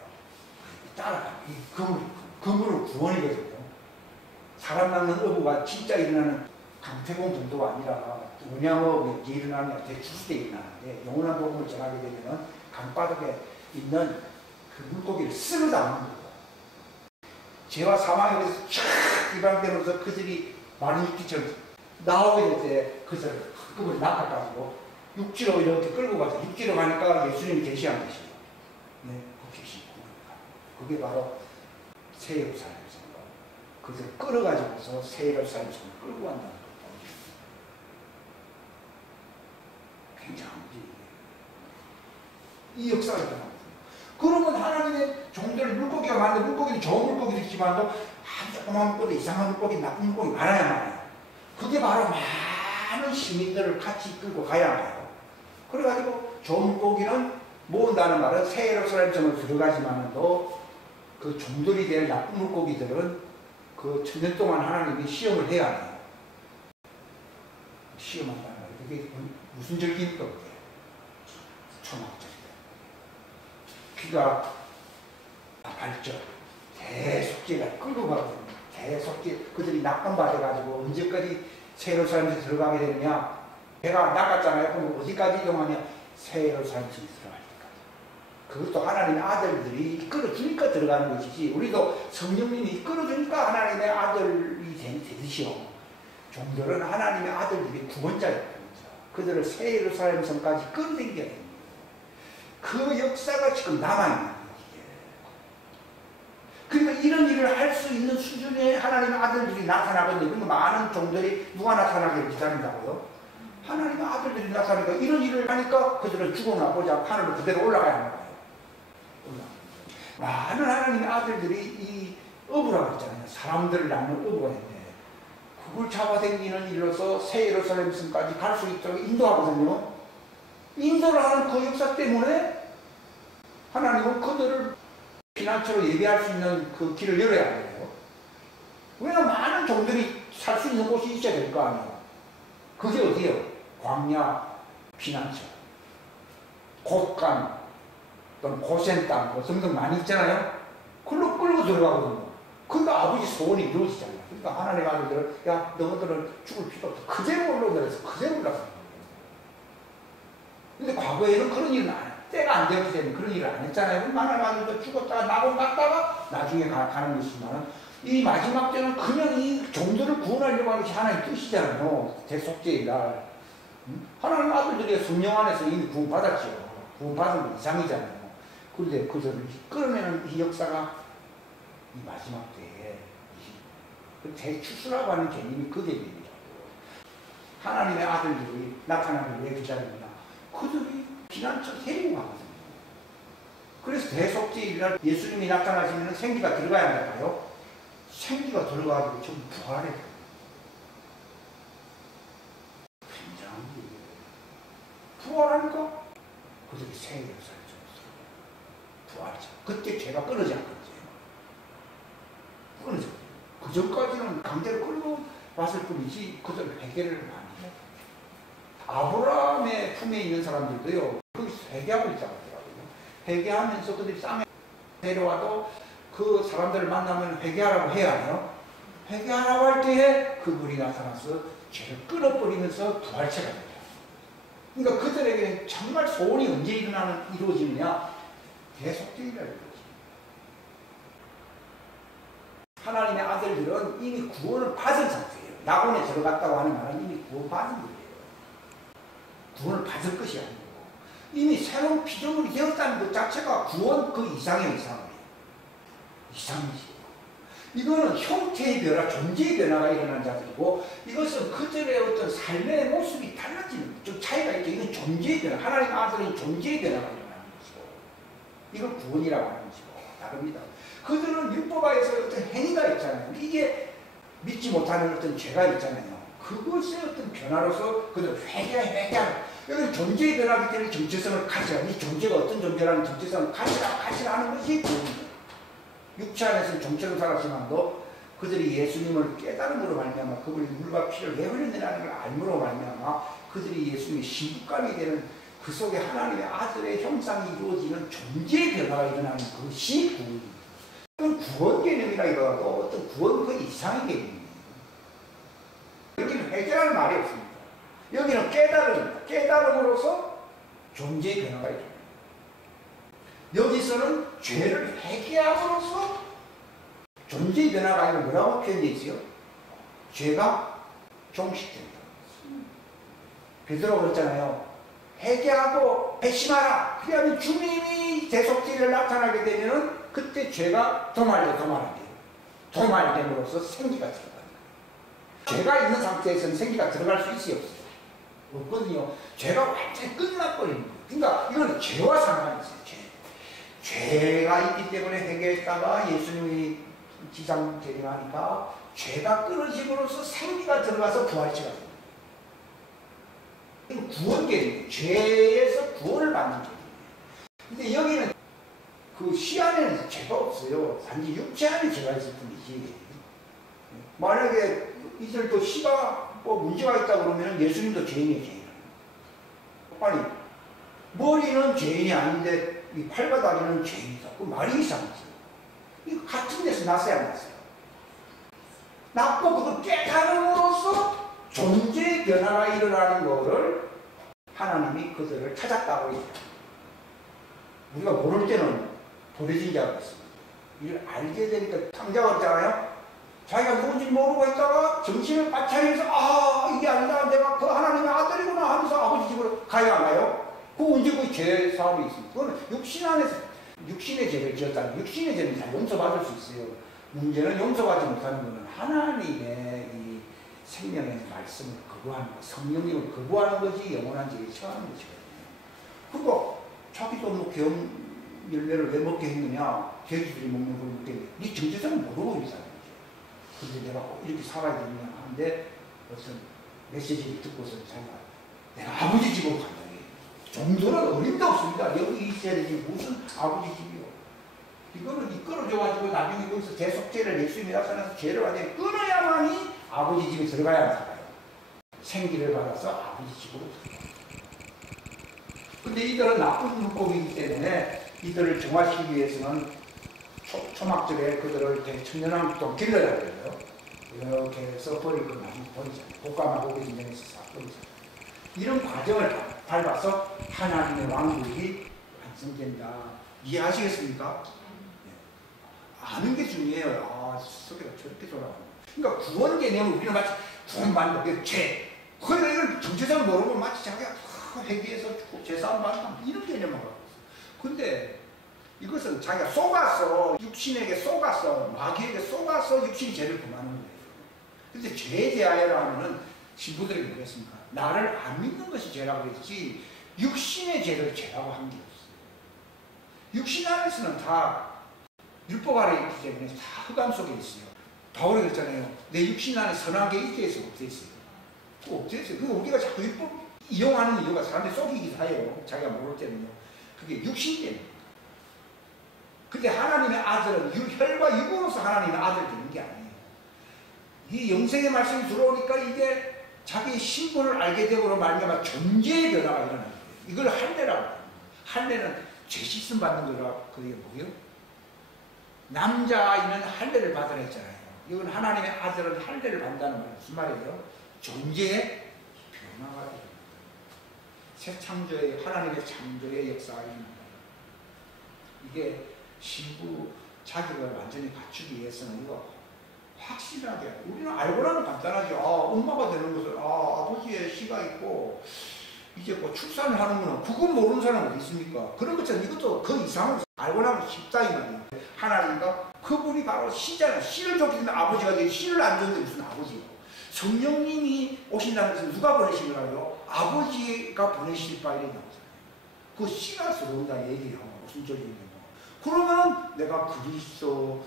따라가. 이 그물은 구원이거든요. 사람 낳는 어부가 진짜 일어나는 강태공 정도가 아니라 원양어업이 일어나면 대추수 때 일어나는데 영원한 복음을 전하게 되면 강바닥에 있는 그 물고기를 쓸어 담는 거예요. 죄와 사망에 대해서 쫙 이방되면서 그들이 마른 육지처럼 나오게 될 때 그들을 한꺼번에 낚아가지고 육지로 이렇게 끌고 가서 육지로 가니까 예수님이 계시한 것이에요. 네, 그 계시고 그게 바로 새 예루살렘 성도. 그들을 끌어가지고서 새 예루살렘 성도 끌고 간다는 거예요. 굉장한 거지. 이 역사가 일어납니다. 그러면 하나님의 종들 물고기가 많은데 물고기는 좋은 물고기도 있지만도 아주 조그만 물고기, 이상한 물고기, 나쁜 물고기 많아야 많아요. 그게 바로 많은 시민들을 같이 끌고 가야 해요. 그래가지고 좋은 물고기는 모은다는 말은 새 예루살렘 성을 들어가지만도 그 종들이 될 나쁜 물고기들은 그 천년 동안 하나님이 시험을 해야 해요. 시험한다는 거예요. 이게 무슨 절기입니까? 초막절이다. 귀가 발전, 대속죄가 끌고 가거든요. 대속죄, 그들이 낙관받아가지고 언제까지 새 예루살렘에 들어가게 되느냐? 배가 나갔잖아요. 그럼 어디까지 이동하냐? 새 예루살렘에 들어갈 때까지. 그것도 하나님의 아들들이 이끌어주니까 들어가는 것이지, 우리도 성령님이 이끌어주니까 하나님의 아들이 되듯이요. 종들은 하나님의 아들들이 구원자였다. 그들을 새 예루살렘 성까지 끌어당겨야 됩니다. 그 역사가 지금 남아있는 거예요. 그러니까 이런 일을 할 수 있는 수준의 하나님의 아들들이 나타나거든요. 그러니까 많은 종들이 누가 나타나기를 기다린다고요? 하나님의 아들들이 나타나니까 이런 일을 하니까 그들은 죽어나 보자 하늘로 그대로 올라가야 하는 거예요. 많은 하나님의 아들들이 이 어부라고 했잖아요. 사람들을 낳는 어부가 있는데 그걸 잡아당기는 일로서 새 예루살렘 성까지 갈 수 있도록 인도하거든요. 인도를 하는 그 역사 때문에 하나님은 그들을 피난처로 예배할 수 있는 그 길을 열어야 해요. 왜냐하면 많은 종들이 살 수 있는 곳이 있어야 될 거 아니에요. 그게 어디예요? 광야, 피난처, 곳간, 또는 고센 땅, 뭐 등등 많이 있잖아요. 그걸로 끌고 들어가거든요. 그러니까 아버지 소원이 이루어지잖아요. 그러니까 하나님 아들들은 야 너희들은 죽을 필요 없어. 그대로 올라오면서 그대로 올라가는 거예요. 근데 과거에는 그런 일은 안 해요. 때가 안 되었기 때문에 그런 일을 안 했잖아요. 얼마나 많은 죽었다가 낙원 갔다가 나중에 가는 것이지만 이 마지막 때는 그냥 이 종들을 구원하려고 하는 것이 하나님의 뜻이잖아요. 대속죄의 날. 하나님 아들들이 성령 안에서 이미 구원받았죠. 구원받은 건 이상이잖아요. 그런데 그들을 끌어내는 이 역사가 이 마지막 때에 대추수라고 하는 개념이 그 개념이라고. 하나님의 아들들이 나타나는 왜 기다립니다. 그들이 피난처 데리고 가거든요. 그래서 대속죄의 날 예수님이 나타나시면 생기가 들어가야 할까요? 생기가 들어가지고 전부 부활해. 굉장한 일이에요. 부활하니까 그들이 새 역사를 줬어요. 부활이죠. 그때 죄가 끊어지 않거든요. 끊어져. 그 전까지는 강제로 끌고 왔을 뿐이지 그들 회개를 많이 해요. 아브라함의 품에 있는 사람들도요. 거기서 회개하고 있다고 하더라고요. 회개하면서 그들이 쌍에 데려와도 그 사람들을 만나면 회개하라고 해야 해요. 회개하라고 할 때에 그분이 나타나서 죄를 끊어버리면서 부활체가 됩니다. 그러니까 그들에게는 정말 소원이 언제 이루어지느냐? 대속죄가 이루어집니다. 하나님의 아들들은 이미 구원을 받은 상태예요. 낙원에 들어갔다고 하는 말은 이미 구원받은 거예요. 구원을 받을 것이 아니고 이미 새로운 피조물이 되었다는 것 자체가 구원 그 이상의 이상이에요. 이상이지. 이거는 형태의 변화, 존재의 변화가 일어난 자들이고 이것은 그들의 어떤 삶의 모습이 달라지는 좀 차이가 있죠. 이건 존재의 변화, 하나님 아들은 존재의 변화가 일어나는 것이고 이걸 구원이라고 하는 것이고 다릅니다. 그들은 율법하에서 어떤 행위가 있잖아요. 이게 믿지 못하는 어떤 죄가 있잖아요. 그것의 어떤 변화로서 그들 회개하는 여기는 존재의 변화이기 때문에 정체성을 가지라. 이 존재가 어떤 존재라는 정체성을 가지라 하는 것이 구원이에요. 육체 안에서는 정체로 살았지만도 그들이 예수님을 깨달음으로 말미암아 그분이 물과 피를 왜 흘렸느냐는 걸 알므로 말미암아 그들이 예수님의 신부감이 되는 그 속에 하나님의 아들의 형상이 이루어지는 존재의 변화가 일어나는 그것이 구원입니다. 그건 구원 개념이라기보다도 어떤 구원 그 이상의 개념입니다. 여기는 회개라는 말이 없습니다. 여기는 깨달음입니다. 깨달음으로서 존재의 변화가 있습니다. 여기서는 죄를 회개함으로써 존재의 변화가 아니라 뭐라고 표현되어 있어요? 죄가 종식된다. 베드로가 그랬잖아요. 회개하고 회심하라. 그러면 주님이 대속죄를 나타나게 되면 그때 죄가 도말됨으로써 생기가 들어간다. 죄가 있는 상태에서는 생기가 들어갈 수 있어요? 없어요? 없거든요. 죄가 완전히 끝나버리는 거예요. 그러니까 이건 죄와 상관이 있어요. 죄가 있기 때문에 회개했다가 예수님이 지상 재림하니까 죄가 끊어짐으로써 생기가 들어가서 부활체가 됩니다. 이건 구원 개념이에요. 죄에서 구원을 받는 개념이에요. 근데 여기는 그 시 안에는 죄가 없어요. 단지 육체 안에 죄가 있을 뿐이지. 만약에 이들도 시가 뭐 문제가 있다 그러면 예수님도 죄인이에요, 죄인. 아니, 머리는 죄인이 아닌데 이 팔과 다리는 죄인이다. 그 말이 이상하죠. 이거 같은 데서 났어야 안 났어요. 났고 그걸 깨달음으로써 존재의 변화가 일어나는 것을 하나님이 그들을 찾았다고 해요. 우리가 모를 때는 도래진 자가 있습니다. 이걸 알게 되니까 탕자가 있잖아요. 자기가 누군지 모르고 있다가 정신을 빠차리면서 이게 아니다. 내가 그 하나님의 아들이구나 하면서 아버지 집으로 가야 하나요? 그 언제 그 죄 사업이 있습니다. 그건 육신 안에서 육신의 죄를 지었다는 육신의 죄는 다 용서받을 수 있어요. 문제는 용서받지 못하는 것은 하나님의 이 생명의 말씀을 거부하는 것, 성령님을 거부하는 것이 영원한 죄에 처하는 것이거든요. 그거 자기도 뭐 계엄 열매를 왜 먹게 했느냐? 돼지들이 먹는 걸 먹게 했는데 네 정체성을 모르고 있다는 거죠. 근데 내가 이렇게 살아야 되느냐 하는데 어떤 메시지를 듣고서 자기가 내가 아버지 집으로 간다. 정도는 어림도 없습니다. 여기 있어야 되지 무슨 아버지 집이요. 이거는 이끌어줘가지고 나중에 거기서 대속죄를 예수님이 나타나서 죄를 완전히 끊어야만이 아버지 집에 들어가야 한다고요. 생기를 받아서 아버지 집으로 들어가요. 근데 이들은 나쁜 물고기이기 때문에 이들을 정화시키기 위해서는 초막절에 그들을 대천년왕 좀 길러야 돼요. 이렇게 해서 버릴 건 아니고 버리잖아요. 볶아마고 진영에서 싹 버리잖아요. 이런 과정을 밟아서 하나님의 왕국이 완성된다. 이해하시겠습니까? 아는 게 중요해요. 아, 속에가 저렇게 돌아가는. 그러니까 구원 개념을 우리는 마치 구원받는 죄. 그러니까 이걸 정체성을 모르고 마치 자기가 회개해서 죄사함 받는다 이런 개념만 갖고 있어. 근데 이것은 자기가 속아서 육신에게 속아서 마귀에게 속아서 육신이 죄를 범하는 거예요. 근데 죄에 대하여라 하면은 신부들에게 뭐랬습니까? 나를 안 믿는 것이 죄라고 했지 육신의 죄를 죄라고 한 게 없어요. 육신 안에서는 다 율법 아래 있기 때문에 다 흑암 속에 있어요. 바울이 그랬잖아요. 내 육신 안에 선한 게 있게 해서 없애있어요. 없애있어요. 그리고 우리가 자꾸 율법 이용하는 이유가 사람들이 속이기도 해요. 자기가 모를 때는요. 그게 육신 때문에. 근데 하나님의 아들은 혈과 육으로서 하나님의 아들 되는 게 아니에요. 이 영생의 말씀이 들어오니까 이게 자기의 신분을 알게 되고 말미암아 존재의 변화가 일어나는 거예요. 이걸 할례라고 해요. 할례는 죄 씻음 받는 거라. 그게 뭐예요? 남자아이는 할례를 받으라 했잖아요. 이건 하나님의 아들은 할례를 받는다는 말은 무슨 말이에요? 존재의 변화가 되는 거예요. 새 창조의 하나님의 창조의 역사가 있는 거예요. 이게 신부 자격을 완전히 갖추기 위해서는 이거 확실하게 우리는 알고나면 간단하죠. 아, 엄마가 되는 것은 아버지의 씨가 있고 이제 뭐 출산을 하는구나. 그건 모르는 사람은 어디 있습니까? 그런 것처럼 이것도 그 이상으로 알고 나면 쉽다 이 말이에요. 하나님과 그분이 바로 씨잖아요. 씨를 줬기 때문에 아버지가 되지 씨를 안 줬는데 무슨 아버지예요. 성령님이 오신다는 것은 누가 보내신 거라고요? 아버지가 보내실 바에 나오잖아요. 그 씨가 들어온다 얘기예요. 무슨 소리냐면 그러면 내가 그리스도의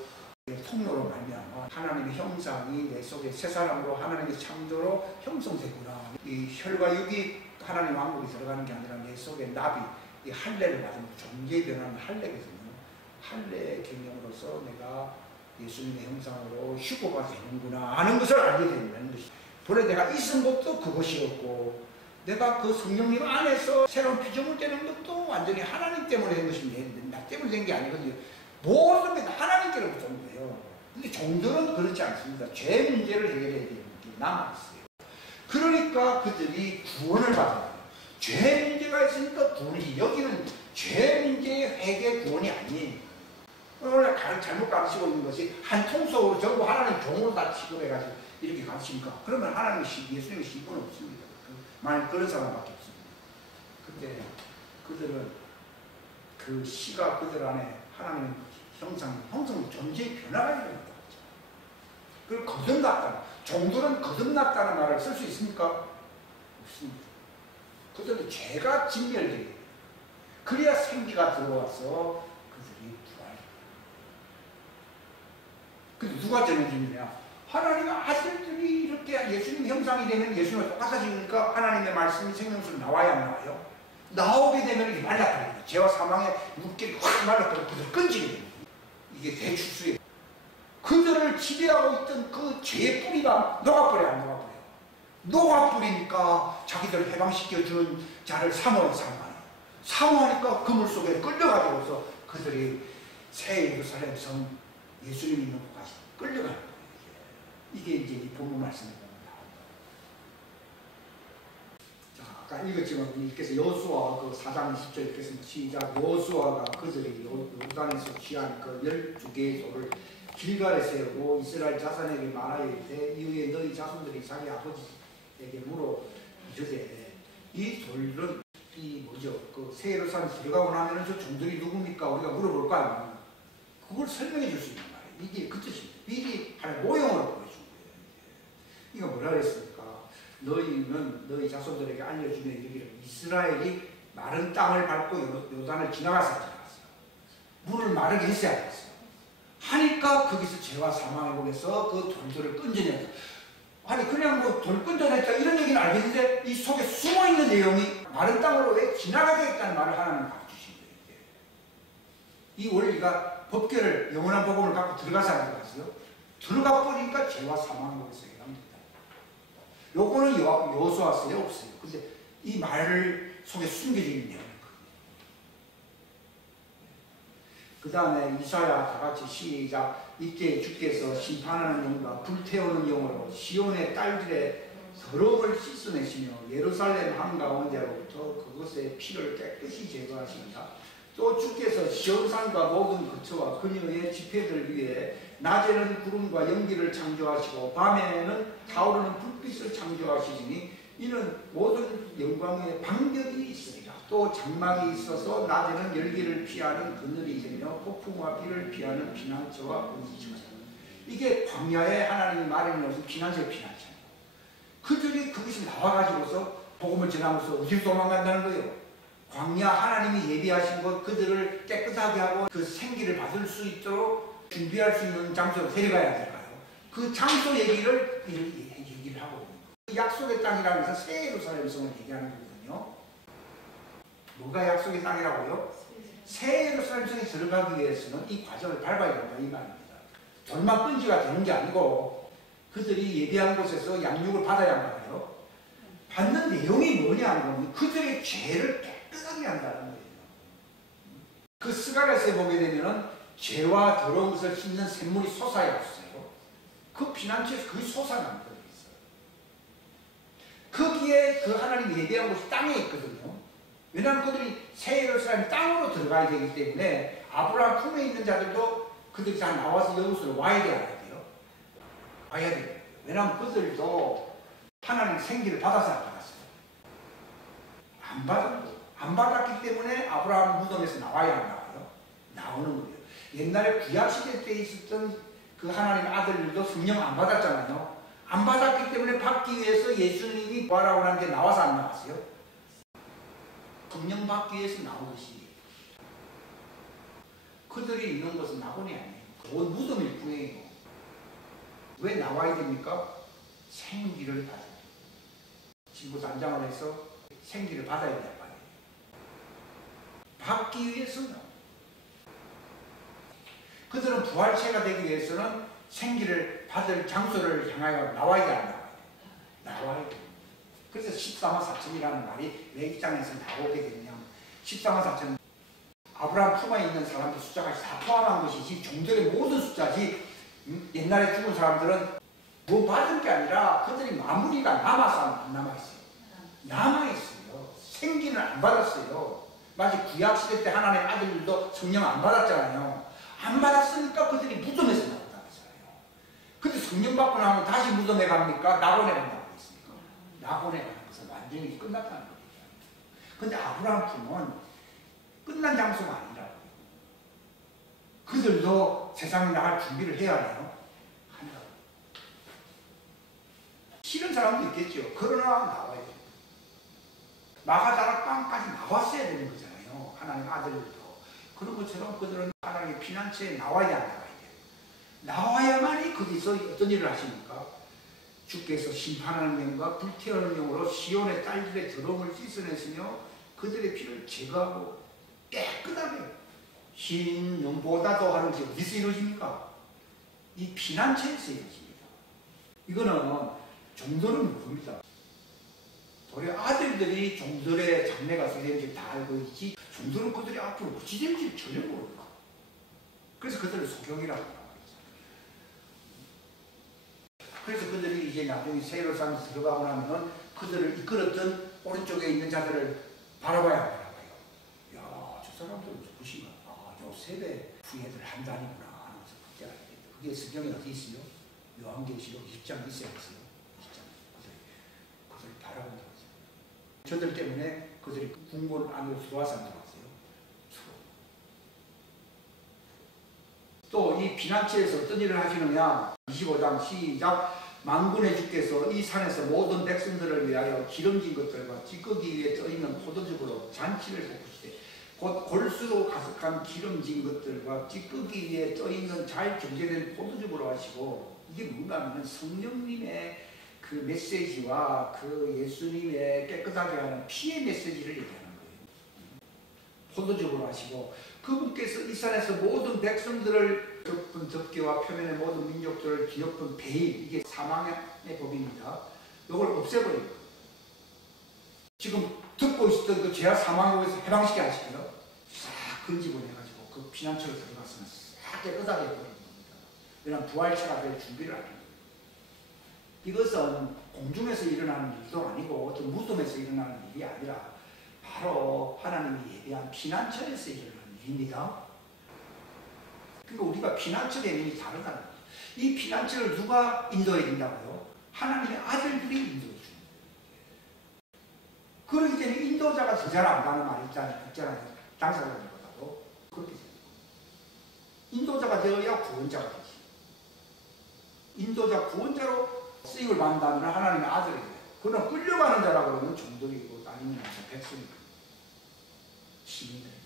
통로로 말미암아 하나님의 형상이 내 속에 새 사람으로 하나님의 창조로 형성되구나. 이 혈과 육이 하나님 왕국에 들어가는 게 아니라 내 속에 나비, 이 할례를 받은 존재의 변화는 할례거든요. 할례의 개념으로서 내가 예수님의 형상으로 휴거가 되는구나 하는 것을 알게 된다는 것이죠. 본래 내가 있은 것도 그것이었고 내가 그 성령님 안에서 새로운 피조물 되는 것도 완전히 하나님 때문에 된 것인데 나 때문에 된 게 아니거든요. 모든 게 하나님께로부터 온 거예요. 근데 종들은 그렇지 않습니다. 죄 문제를 해결해야 되는 게 남아있어요. 그러니까 그들이 구원을 받아요. 죄 문제가 있으니까 구원이지. 여기는 죄 문제의 회개 구원이 아니에요. 오늘 잘못 가르치고 있는 것이 한 통속으로 전부 하나님 종으로 다 취급해가지고 이렇게 가르치니까 그러면 하나님의 예수님의 신분은 없습니다. 만약 그런 사람밖에 없습니다. 근데 그들은 그 씨가 그들 안에 하나님의 형상 존재의 변화가 일어납니다. 그리고 거듭났다. 종들은 거듭났다는 말을 쓸 수 있습니까? 없습니다. 그들은 죄가 진멸되게 그래야 생기가 들어와서 그들이 부활해요. 근데 누가 전해주느냐? 하나님의 아들들이 이렇게 예수님 형상이 되면 예수님과 똑같아지니까 하나님의 말씀이 생명수로 나와야 안 나와요? 나오게 되면 이게 말라버려요. 죄와 사망의 물결이 확 말라버려 그들 끈질게 됩니다. 이게 대추수예요. 그들을 지배하고 있던 그 죄의 뿌리가 녹아버려요, 안 녹아버려요? 녹아버리니까 자기들을 해방시켜주는 자를 사모하는 사모하니까 그물 속에 끌려가지고서 그들이 새 예루살렘 성 예수님 있는 곳까지 끌려가는 거예요. 이게 이제 이 본문 말씀에 보면 나옵니다. 자, 아까 읽었지만 우리께서 여호수아 그 4장 20절 읽겠습니다. 시작. 여호수아가 그들이 요단에서 취한 그 12개의 돌을 길갈에 세우고 이스라엘 자손에게 말하여 이르되 이후에 너희 자손들이 자기 아버지에게 물어 이르되 이 돌은 이 뭐죠? 그 새 예루살렘 들어가고 나면은 저 종들이 누굽니까? 우리가 물어볼 거 아니에요. 그걸 설명해 줄 수 있는 말이에요. 이게 그 뜻입니다. 미리 하나의 모형으로 보여준 거예요. 이거 뭐라 그랬습니까? 너희는 너희 자손들에게 알려주며 이르기를 이스라엘이 마른 땅을 밟고 요단을 지나갔어요. 물을 마르게 했어야 했어요. 하니까 거기서 죄와 사망의 목에서 그 돌들을 끈져냈다. 아니 그냥 뭐 돌 끈져냈다 이런 얘기는 알겠는데 이 속에 숨어있는 내용이 마른 땅으로 왜 지나가게 했다는 말을 하나님 가르치신 거예요. 이 원리가 법궤를 영원한 복음을 갖고 들어가서 안 들어갔어요? 들어가 버리니까 죄와 사망의 목에서 해당됩니다. 요거는 여호수아서에 없어요. 근데 이 말 속에 숨겨져 있는 내용이 그 다음에 이사야 다같이 시작. 이때 주께서 심판하는 영과 불태우는 영으로 시온의 딸들의 더러움을 씻어내시며 예루살렘 한가운데로부터 그것의 피를 깨끗이 제거하신다. 또 주께서 시온산과 모든 거처와 그녀의 집회들을 위해 낮에는 구름과 연기를 창조하시고 밤에는 타오르는 불빛을 창조하시니 이는 모든 영광의 방벽이 있으리라. 또 장막이 있어서 낮에는 열기를 피하는 그늘이 되며 폭풍과 비를 피하는 피난처와 은지처. 이게 광야에 하나님이 마련해 놓은 피난처의 피난처예요. 그들이 거기서 나와가지고서 복음을 전하면서 어디로 도망간다는 거예요? 광야 하나님이 예비하신 것 그들을 깨끗하게 하고 그 생기를 받을 수 있도록 준비할 수 있는 장소로 데려가야 될까요? 그 장소 얘기를 하고 있는 거예요. 약속의 땅이라고 해서 새 예루살렘 성을 얘기하는 거거든요. 뭐가 약속의 땅이라고요? 새 예루살렘 성에 들어가기 위해서는 이 과정을 밟아야 된다 이 말입니다. 돌만 끈지가 되는 게 아니고 그들이 예비한 곳에서 양육을 받아야 한다고요. 받는 내용이 뭐냐 하면 그들의 죄를 깨끗하게 한다는 거예요. 그 스가랴서에 보게 되면은 죄와 더러운 것을 씻는 샘물이 솟아야 없어요. 그 피난처에서 그게 솟아나는 거예요. 거기에 그 하나님 예배한 곳이 땅에 있거든요. 왜냐하면 그들이 새 예루살렘 땅으로 들어가야 되기 때문에 아브라함 품에 있는 자들도 그들이 다 나와서 여기서 와야 돼요. 와야 돼요. 왜냐하면 그들도 하나님 생기를 받아서 안 받았어요. 안 받았고 안 받았기 때문에 아브라함 무덤에서 나와야 안 나와요. 나오는 거예요. 옛날에 구약시대 때 있었던 그 하나님 아들들도 성령 안 받았잖아요. 안 받았기 때문에 받기 위해서 예수님이 부활하고 난 뒤에 나와서 안 나왔어요. 성령 받기 위해서 나온 것이 그들이 있는 것은 낙원이 아니에요. 온 무덤일 뿐이에요. 왜 나와야 됩니까? 생기를 받아야 돼요. 진보 단장을 해서 생기를 받아야 될 거 아니에요. 받기 위해서는 그들은 부활체가 되기 위해서는 생기를 받을 장소를 향하여 나와야 돼, 안 나와야 돼? 나와야 돼. 그래서 14만 4천이라는 말이 왜 이 땅에서 나오게 됐냐면 14만 4천 아브라함 품에 있는 사람들 숫자까지 다 포함한 것이지 종들의 모든 숫자지. 옛날에 죽은 사람들은 뭐 받은 게 아니라 그들이 마무리가 남아서 안 남아있어요. 남아있어요. 생기는 안 받았어요. 마치 구약시대 때 하나님의 아들들도 성령 안 받았잖아요. 안 받았으니까 그들이 무덤에서 나온다고 했잖아요. 근데 성령 받고 나면 다시 무덤에 갑니까? 낙원에 간다고 했습니까? 낙원에 가는 것은 완전히 끝났다는 거예요. 근데 아브라함 품은 끝난 장소가 아니라고. 그들도 세상에 나갈 준비를 해야 해요. 한다고. 싫은 사람도 있겠죠. 그러나 나와야 돼요. 마가다락 땅까지 나왔어야 되는 거잖아요. 하나님 아들들도. 그런 것처럼 그들은 하나님의 피난처에 나와야 돼요. 나와야만이 거기서 어떤 일을 하십니까? 주께서 심판하는 영과 불태우는 영으로 시온의 딸들의 더러움을 씻어내시며 그들의 피를 제거하고 깨끗하게 흰 용보다도 하는 것이 어디서 이루어집니까? 이 피난처에서 이루어집니다. 이거는 종들은 모릅니다. 우리 아들들이 종들의 장래가 어떻게 되는지 다 알고 있지 종들은 그들이 앞으로 어찌 될지 전혀 모릅니다. 그래서 그들을 소경이라고 합니다. 그래서 그들이 이제 나중에 새 예루살렘에 들어가고 나면 그들을 이끌었던 오른쪽에 있는 자들을 바라봐야 야, 저 사람들은 누구신가? 아, 요셉의 후예들 한단이구나 하면서 그때 알게 됩니다. 그게 성경에 어디 있어요? 요한계시록 20장 있어요. 20장. 그들을 바라본다고 했어요. 저들 때문에 그들이 궁궐 안으로 들어와서 안 들어왔어요. 또 이 피난처에서 어떤 일을 하시느냐? 25장 시작. 만군의 주께서 이 산에서 모든 백성들을 위하여 기름진 것들과 찌꺼기 위에 떠있는 포도즙으로 잔치를 베푸시되 곧 골수로 가득한 기름진 것들과 찌꺼기 위에 떠있는 잘 정제된 포도즙으로 하시고 이게 뭔가 하면 성령님의 그 메시지와 그 예수님의 깨끗하게 하는 피의 메시지를 얘기하는 거예요. 포도즙으로 하시고 그분께서 이 산에서 모든 백성들을 덮은 덮개와 표면의 모든 민족들을 뒤엎은 베일, 이게 사망의 법입니다. 이걸 없애버리고 지금 듣고 있었던 그 죄와 사망에 대해서 해방시켜 하시고요. 싹 건집어내가지고 그 피난처로 들어갔으면 싹 깨끗하게 해버리는 겁니다. 왜냐하면 부활체가 될 준비를 하는 거예요. 이것은 공중에서 일어나는 일도 아니고 어떤 무덤에서 일어나는 일이 아니라 바로 하나님이 예비한 피난처에서 일어나는 우리입니다. 그러니까 우리가 피난처 개념이 다르다는 거예요. 이 피난처를 누가 인도해야 된다고요? 하나님의 아들들이 인도해 주는 거예요. 그러기 때문에 인도자가 더 잘 안다는 말이 있잖아요. 당사자들보다도. 그렇게 돼요. 인도자가 되어야 구원자가 되지. 인도자 구원자로 쓰임을 받는다면 하나님의 아들이 돼요. 그러나 끌려가는 자라고 그러면 종들이고 아니면 백성이고 시민들이에요.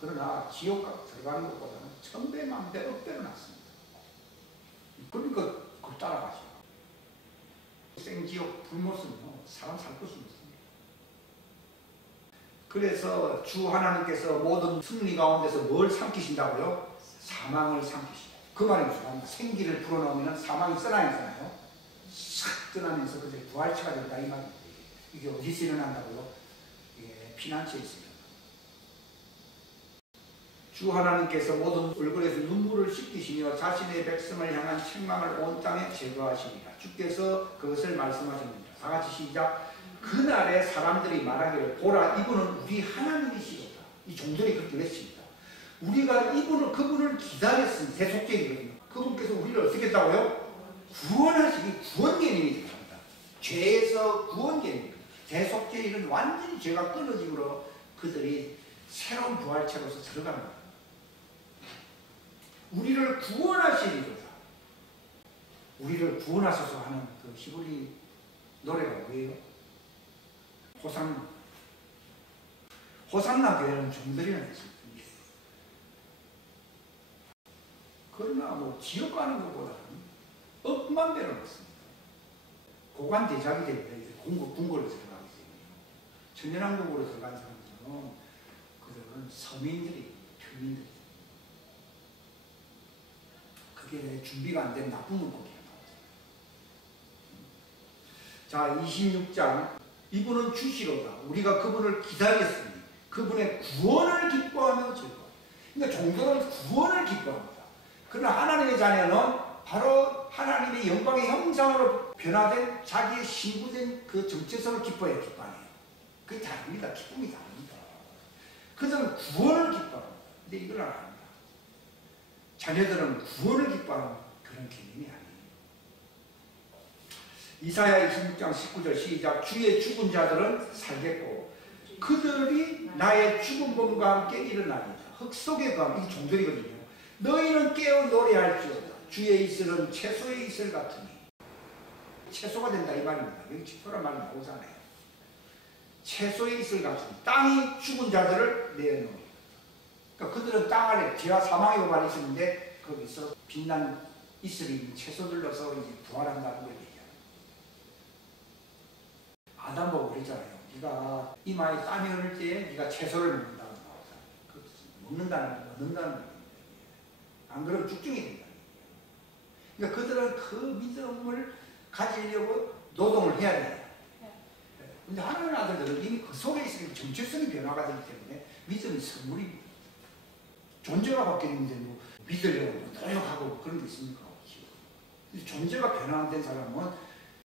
그러나 지옥 들어가는 것보다는 천배 만배 억배로 낫습니다. 그러니까 그걸 따라가죠. 생지옥 불못은요 사람 살 곳이 없습니다. 그래서 주 하나님께서 모든 승리 가운데서 뭘 삼키신다고요? 사망을 삼키신다. 그 말이 무슨 말입니까? 생기를 불어넣으면 사망이 써나잖아요. 싹 떠나면서 그들 부활체가 된다 이 말입니다. 이게 어디서 일어난다고요? 이게 피난처에 있습니다. 주 하나님께서 모든 얼굴에서 눈물을 씻기시며 자신의 백성을 향한 책망을 온 땅에 제거하시리라. 주께서 그것을 말씀하셨습니다. 다 같이 시작. 그날에 사람들이 말하기를 보라 이분은 우리 하나님이시로다. 이 종들이 그렇게 외칩니다. 우리가 그분을 기다렸습니다. 대속죄이거든요. 그분께서 우리를 어떻게 했다고요? 구원하시기 구원 개념이 들어갑니다. 죄에서 구원 개념입니다. 대속죄일은 완전히 죄가 끊어짐으로 그들이 새로운 부활체로서 들어갑니다. 우리를 구원하시리로다. 우리를 구원하셔서 하는 그 히브리 노래가 뭐예요? 호산나. 호산나 교회는 종들이라는 뜻입니다. 그러나 뭐 지옥 가는 것보다는 억만 배로 높습니다. 고관 대작이 됩니다. 궁궐로 들어가기 때문에. 천연왕국으로 들어간 사람들은 그들은 서민들이 평민들이 그게 준비가 안 된 나쁜 문법이에요. 자, 26장. 이분은 주시로다. 우리가 그분을 기다렸으니 그분의 구원을 기뻐하며 즐거워. 그러니까 종들은 구원을 기뻐합니다. 그러나 하나님의 자녀는 바로 하나님의 영광의 형상으로 변화된 자기의 신부된 그 정체성을 기뻐해요. 기뻐하네요. 그게 다릅니다. 기쁨이 다릅니다. 그들은 구원을 기뻐합니다. 근데 이걸 안 합니다. 자녀들은 구원을 기뻐하는 그런 개념이 아니에요. 이사야 26장 19절 시작. 주의 죽은 자들은 살겠고 그들이 나의 죽은 몸과 함께 일어나리라. 흙 속에 감, 이 종들이거든요. 너희는 깨어 노래할지어다. 주의 이슬은 채소의 이슬 같으니. 채소가 된다 이 말입니다. 여기 채소란 말이 나오잖아요. 채소의 이슬 같으니 땅이 죽은 자들을 내어놓으리라. 그러니까 그들은 땅 안에 죄와 사망의 고발이 있었는데 거기서 빛난 이슬이 채소들로서 이제 부활한다는 걸 얘기합니다. 아담 보고 그랬잖아요. 네가 이마에 땀이 흐를 때 네가 채소를 먹는다고 나오잖아요. 먹는다는 거예요. 안 그러면 죽증이 된다. 그러니까 그들은 그 믿음을 가지려고 노동을 해야 돼요. 근데 하나님의 아들들은 이미 그 속에 있으니 정체성이 변화가 되기 때문에 믿음이 선물입니다. 존재가 바뀌는데 뭐 믿으려고 노력하고 그런 게 있습니까? 존재가 변화 안 된 사람은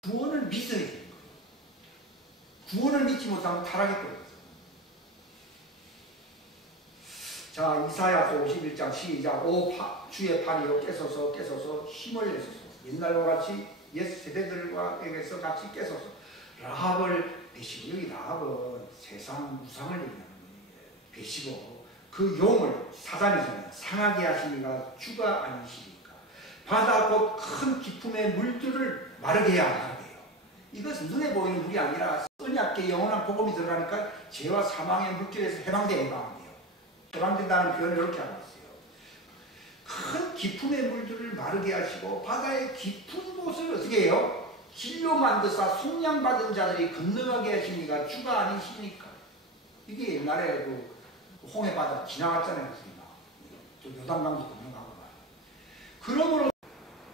구원을 믿어야 되는 거예요. 구원을 믿지 못하면 타락이 거예요. 자, 이사야서 51장 시작. 주의 팔이여 깨소서 깨소서 힘을 내소서. 옛날과 같이 옛 세대들과에게서 같이 깨소서. 라합을 배시고, 여기 라합은 세상 우상을 얘기하는 거예요. 배시고 그 용을 사단이잖아요. 상하게 하시니가 주가 아니시니까. 바다 곧 큰 기품의 물들을 마르게 해야 마르게요. 이것은 눈에 보이는 물이 아니라 언약계 영원한 복음이 들어가니까 죄와 사망의 물길에서 해방돼요. 해방된다는 표현을 이렇게 하고 있어요. 큰 기품의 물들을 마르게 하시고 바다의 깊은 곳을 어떻게 해요? 길로 만드사 속량받은 자들이 건너가게 하시니까 주가 아니시니까. 이게 옛날에 그 홍해바다 지나갔잖아요. 또 요단강도 건너가고 말. 그러므로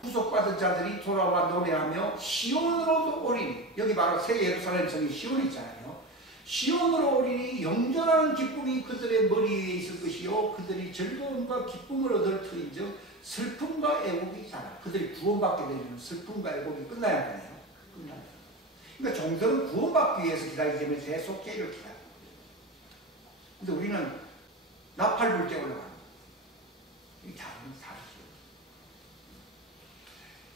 구속받은 자들이 돌아와 노래하며 시온으로도 오리니. 여기 바로 새 예루살렘 성이 시온이 있잖아요. 시온으로 오리니 영전하는 기쁨이 그들의 머리 위에 있을 것이요 그들이 즐거움과 기쁨을 얻을 터인즉 슬픔과 애곡이 있잖아. 그들이 구원받게 되면 슬픔과 애곡이 끝나야 하잖아요. 끝나야. 그러니까 종들은 구원받기 위해서 기다리기 때문에 대속죄를 기다려요. 근데 우리는 나팔 불 때 올라가는 거예요. 이게 다르죠.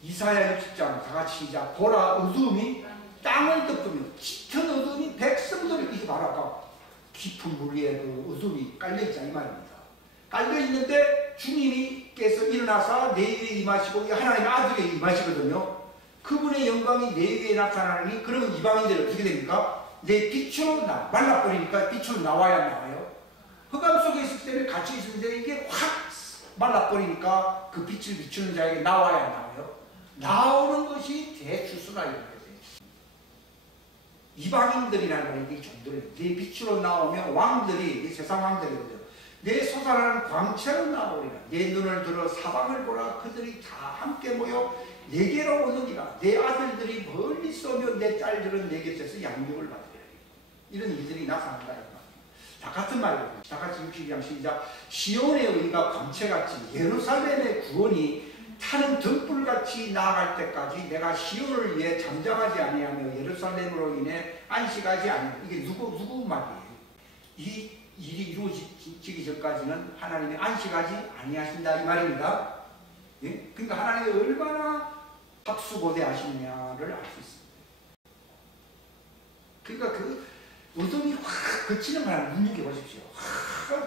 이사야 60장 다 같이 시작. 보라, 어두움이 땅을 덮으며 짙은 어두움이 백성들을 이게 바로 아까 깊은 물 위에 그 어둠이 깔려있잖아 이 말입니다. 깔려있는데 주님께서 일어나서 내 위에 임하시고 하나님의 아들이 임하시거든요. 그분의 영광이 내 위에 나타나니 그러면 이방인들이 어떻게 됩니까? 내 빛으로 말라버리니까 빛으로 나와야 나와요. 흑암 속에 있을 때는 갇혀 있었는데 이게 확 말라버리니까 그 빛을 비추는 자에게 나와야 나와요. 나오는 것이 대추수라 이런 거예요. 이방인들이라는 건 이게 종들이 내 빛으로 나오면 왕들이 세상 왕들이거든요. 내 솟아나는 광채로 나오리라. 내 눈을 들어 사방을 보라. 그들이 다 함께 모여 내게로 오느니라. 내 아들들이 멀리 쏘며 내 딸들은 내 곁에서 양육을 받으리라. 이런 일들이 나타난다. 다 같은 말이에요. 다 같이 62장 시작. 시온의 의가 광채같이 예루살렘의 구원이 타는 등불같이 나아갈 때까지 내가 시온을 위해 잠잠하지 아니하며 예루살렘으로 인해 안식하지 아니하며. 이게 누구 말이에요? 이 일이 이루어지기 전까지는 하나님이 안식하지 아니하신다 이 말입니다. 예? 그러니까 하나님이 얼마나 학수고대하시냐를 알 수 있습니다. 그러니까 그 어둠이 확 그치는 걸 눈여겨보십시오.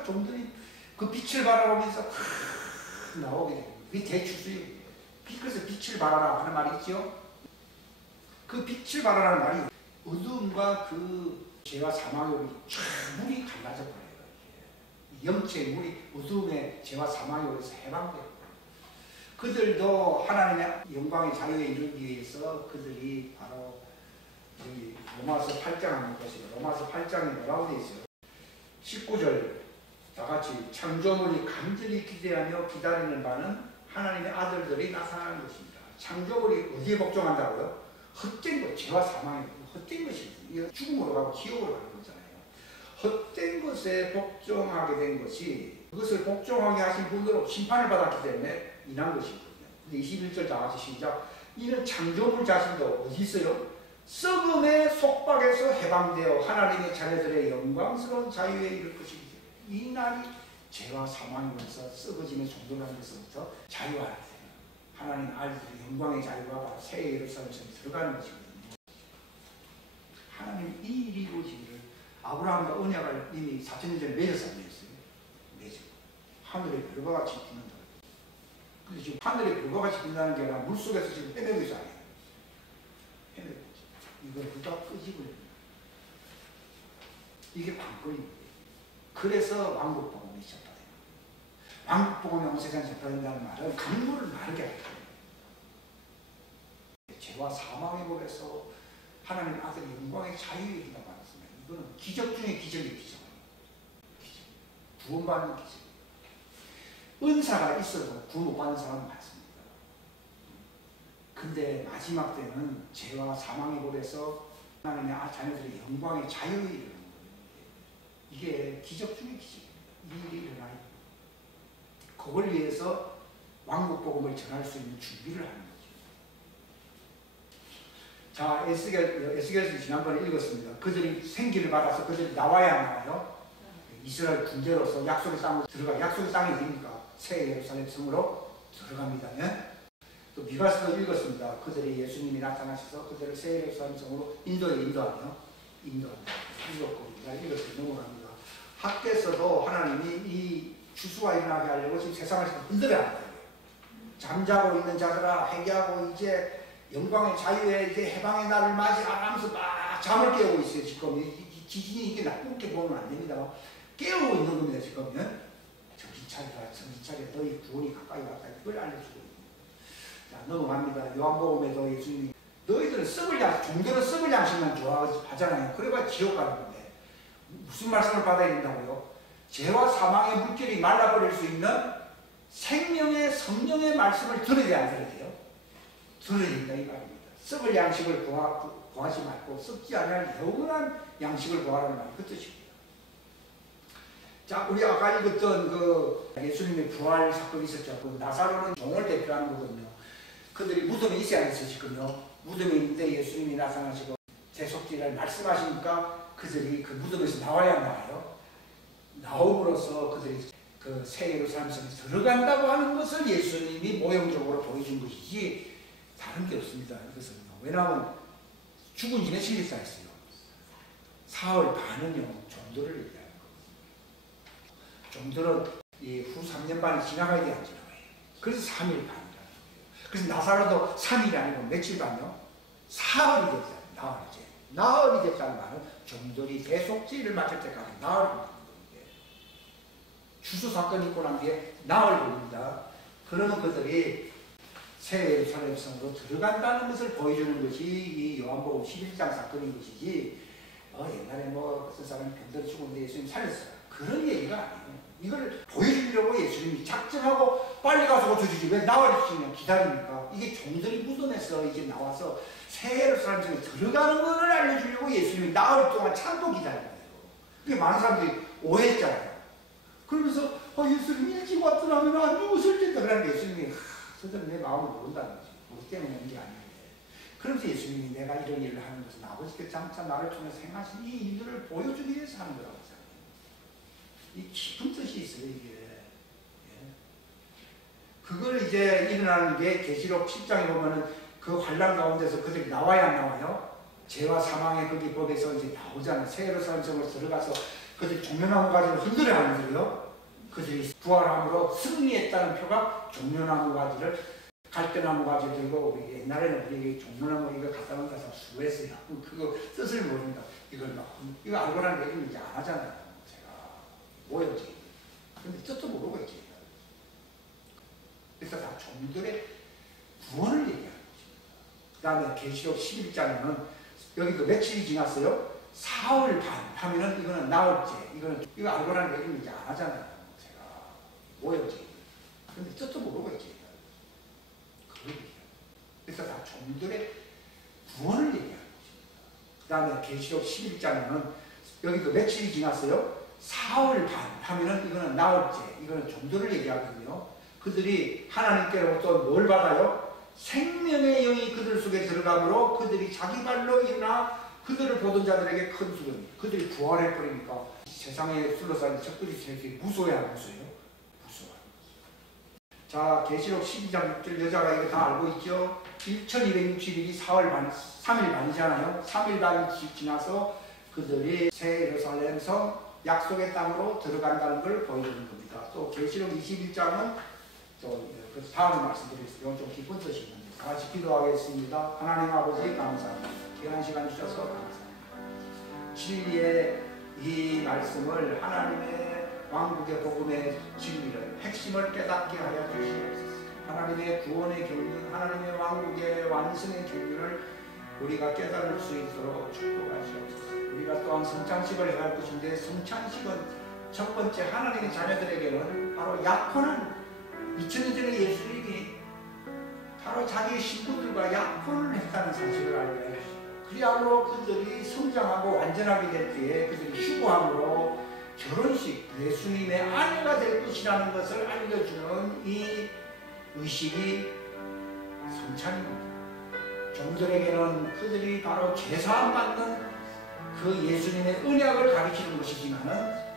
종들이 그 빛을 바라보면서 나오게 됩니다. 그게 대추수예요. 그래서 빛을 발하라 하는 말이 있죠. 그 빛을 발하라는 말이 어둠과 그 죄와 사망의 물이 갈라져 버려요. 영체의 물이 어둠의 죄와 사망의 물에서 해방돼요. 그들도 하나님의 영광의 자유에 이르기 위해서 그들이 바로 여기 로마서 8장 하는 것이에요. 로마서 8장에 뭐라고 되어 있어요? 19절 다 같이 창조물이 간절히 기대하며 기다리는 바는 하나님의 아들들이 나타나는 것입니다. 창조물이 어디에 복종한다고요? 헛된 것, 죄와 사망에 헛된 것이거든요. 죽음으로 가고 지옥으로 가는 거잖아요. 헛된 것에 복종하게 된 것이 그것을 복종하게 하신 분으로 심판을 받았기 때문에 인한 것이거든요. 근데 21절 다 같이 시작. 이는 창조물 자신도 어디 있어요? 썩음의 속박에서 해방되어 하나님의 자녀들의 영광스러운 자유에 이를 것입니다. 이 날이 죄와 사망이면서 썩어짐의 종들하는 데서부터 자유하게 돼요. 하나님 아들들의 영광의 자유가 바로 새 예루살렘에 들어가는 것이거든요. 하나님 이 일이 이루어지기를 아브라함과 언약을 이미 4,000년 전에 맺었어요. 맺어. 하늘의 별과 같이 빛난다. 근데 지금 하늘의 별과 같이 빛나는 게 아니라 물속에서 지금 빼내고 있어. 빼내고 있어. 이걸 누가 끄집어냅니다. 이게 관건입니다. 그래서 왕국복음이 시작돼요. 왕국복음이 온 세상에 시작된다는 말은 강물을 마르게 할 거예요. 죄와 사망의 법에서 하나님 아들의 영광의 자유에 이르다 말았습니다. 이거는 기적 중에 기적의 기적이에요. 기적. 구원받는 기적. 은사가 있어도 구원 못 받는 사람은 많습니다. 근데 마지막 때는 죄와 사망의 법에서 하나님의 자녀들의 영광의 자유에 이르는 거예요. 이게 기적 중의 기적입니다. 이 일이 일어나요. 그걸 위해서 왕국복음을 전할 수 있는 준비를 하는 거죠. 자, 에스겔에서 지난번에 읽었습니다. 그들이 생기를 받아서 그들이 나와야 나와요. 이스라엘 군대로서 약속의 땅으로 들어가. 약속의 땅이 되니까 새 예루살렘 성으로 들어갑니다. 네? 또 미가서도 읽었습니다. 그들이 예수님이 나타나셔서 그들을 새 예루살렘 성으로 인도하네요. 인도합니다. 읽었고 읽었을 때 넘어갑니다. 학교에서도 하나님이 이 추수가 일어나게 하려고 지금 세상을 흔들어야 한다. 잠자고 있는 자들아 회개하고 이제 영광의 자유에 이제 해방의 날을 맞이하면서 막 잠을 깨우고 있어요. 지금 지진이 이게 나쁘게 보면 안 됩니다. 깨우고 있는 겁니다. 지금 정신 차리라, 정신 차려. 너희 구원이 가까이 왔다. 이걸 알려주고 있습니다. 자, 넘어갑니다. 요한복음에도 예수님이 너희들은 종들은 썩을 양식만 좋아하잖아요. 그래봐 지옥 가는 건데 무슨 말씀을 받아야 된다고요? 죄와 사망의 물결이 말라버릴 수 있는 생명의 성령의 말씀을 들어야 안 들어야 돼요? 들어야 된다 이 말입니다. 썩을 양식을 구하지 말고 썩지 않을 영원한 양식을 구하라는 말이 그 뜻입니다. 자, 우리 아까 읽었던 그 예수님의 부활 사건이 있었죠. 그 나사로는 종을 대표하는 거거든요. 그들이 무덤에 있어야 했었거든요. 무덤에 있는데 예수님이 나타나시고 재속죄를 말씀하시니까 그들이 그 무덤에서 나와야 나와요. 나옴으로써 그들이 그 새 예루살렘 성에 들어간다고 하는 것을 예수님이 모형적으로 보여준 것이지 다른 게 없습니다. 이것은 왜냐하면 죽은 지는 11살 했어요. 사흘 반은요 종들을 얘기하는 거예요. 종들은 후 3년 반이 지나가야 돼 안 지나가요. 그래서 3일 반이라는 거예요. 그래서 나사로도 3일이 아니고 며칠 반요? 사흘이 됐잖아요. 나흘이제. 나흘이 됐다는 말은 종들이 대속죄를 맡을 때까지 나흘이 걸리는 거예요. 추수 사건이 있고 난 뒤에 나흘 걸립니다. 그러면 그들이 새 예루살렘 성으로 들어간다는 것을 보여주는 것이 이 요한복음 11장 사건인 것이지 옛날에 어떤 사람이 병들어 죽었는데 예수님 살렸어요. 그런 얘기가 아니에요. 이걸 보여주려고 예수님이 작정하고 빨리 가서 고쳐주지 왜 나흘 지면 기다립니까? 이게 종들이 무덤에서 이제 나와서 새 예루살렘 성에 들어가는 것을 알려주려고 예수님이 나흘 동안 참고 기다린 거예요. 그게 많은 사람들이 오해했잖아요. 그러면서 예수님이 일찍 왔더라면 안 죽었을 텐데 그러는데 예수님이 저들은 내 마음을 모른다는 거지. 우리 때문에 온 게 아니에요. 그러면서 예수님이 내가 이런 일을 하는 것은 아버지께 장차 나를 통해서 행하신 이 일들을 보여주기 위해서 하는 거라고 하잖아요. 이 깊은 뜻이 있어요, 이게. 예. 그걸 이제 일어나는 게 계시록 10장에 보면은 그 환란 가운데서 그들이 나와야 안 나와요? 죄와 사망의 거기 법에서 이제 나오잖아요. 새 예루살렘 성으로 들어가서 그들이 종려나무 가지를 흔들어 하는데요. 그들이 부활함으로 승리했다는 표가 종려나무 가지를 갈대나무 가지 들고 우리 옛날에는 우리 종려나무 이거 갖다 놓은 데서 수고했어요. 그거 뜻을 모르니까 이걸 막 이거 알고라는 얘기는 이제 안 하잖아요. 제가 뭐였지? 근데 뜻도 모르고 있지. 그래서 다 종들의 구원을 얘기하는 거죠. 그 다음에 계시록 11장에는 여기도 며칠이 지났어요? 사흘 반 하면은 이거는 나흘째. 이거 알고라는 얘기는 이제 안 하잖아요. 제가 뭐였지? 근데 뜻도 모르고 있지. 그래서 다 종들의 구원을 얘기하는 것입니다. 그 다음에 계시록 11장에는 여기도 며칠이 지났어요? 사흘 반 하면은 이거는 나흘째. 이거는 종들을 얘기하거든요. 그들이 하나님께로부터 뭘 받아요? 생명의 영이 그들 속에 들어가므로 그들이 자기 발로 일어나 그들을 보던 자들에게 큰 수금. 그들이 부활해버리니까 세상에 둘러싸인 적들이 세상에 무서워야 무서워요? 무서워요. 자, 계시록 12장 6절 여자가 이거 다 알고 있죠? 1260일이 3일 반이잖아요. 3일 반이 지나서 그들이 새 예루살렘 성 약속의 땅으로 들어간다는 걸 보여주는 겁니다. 또 계시록 21장은 또 다음에 말씀드리겠습니다. 좀 깊은 뜻이 있는데 다 같이 기도하겠습니다. 하나님 아버지 감사합니다. 귀한 시간 주셔서 감사합니다. 진리의 이 말씀을 하나님의 왕국의 복음의 진리를 핵심을 깨닫게 하여 주시옵소서. 하나님의 구원의 경륜, 하나님의 왕국의 완성의 경륜을 우리가 깨달을 수 있도록 축복하시옵소서. 우리가 또한 성찬식을 해야 할 것인데 성찬식은 첫 번째 하나님의 자녀들에게는 바로 약혼은 2000년 전에 예수님이 바로 자기 식구들과 약혼을 했다는 사실을 알게 하십시오. 그리하여 그들이 성장하고 완전하게 될 때에 그들이 휴거함으로 결혼식, 예수님의 아내가 될 것이라는 것을 알려주는 이 의식이 성찬입니다. 종들에게는 그들이 바로 죄사함 받는 그 예수님의 언약을 가르치는 것이지만은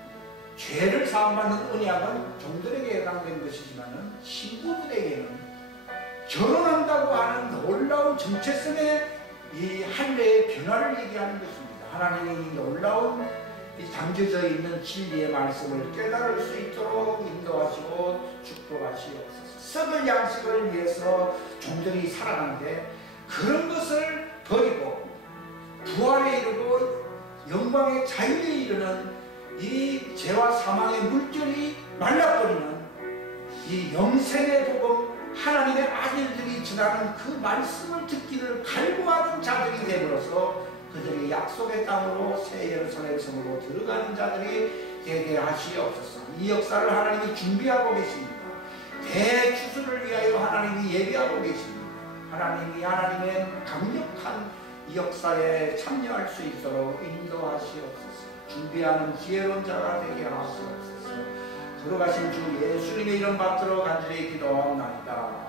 죄를 사함받는 언약은 종들에게 해당되는 것이지만은 신부들에게는 결혼한다고 하는 놀라운 정체성의 이 할례의 변화를 얘기하는 것입니다. 하나님의 이 놀라운 담겨져 있는 진리의 말씀을 깨달을 수 있도록 인도하시고 축복하시옵소서. 썩을 양식을 위해서 종들이 살아가는데 그런 것을 버리고 부활에 이르고 영광의 자유에 이르는 이 죄와 사망의 물결이 말라버리는 이 영생의 복음 하나님의 아들들이 전하는 그 말씀을 듣기를 갈구하는 자들이 됨으로써 그들이 약속의 땅으로 새 예루살렘 성으로 들어가는 자들이 되게 하시옵소서. 이 역사를 하나님이 준비하고 계십니다. 대추수를 위하여 하나님이 예비하고 계십니다. 하나님이 하나님의 강력한 이 역사에 참여할 수 있도록 인도하시옵소서. 준비하는 지혜로운 자가 되게 하시옵소서. 돌아가신 주 예수님의 이름 받들어 간절히 기도하옵나이다.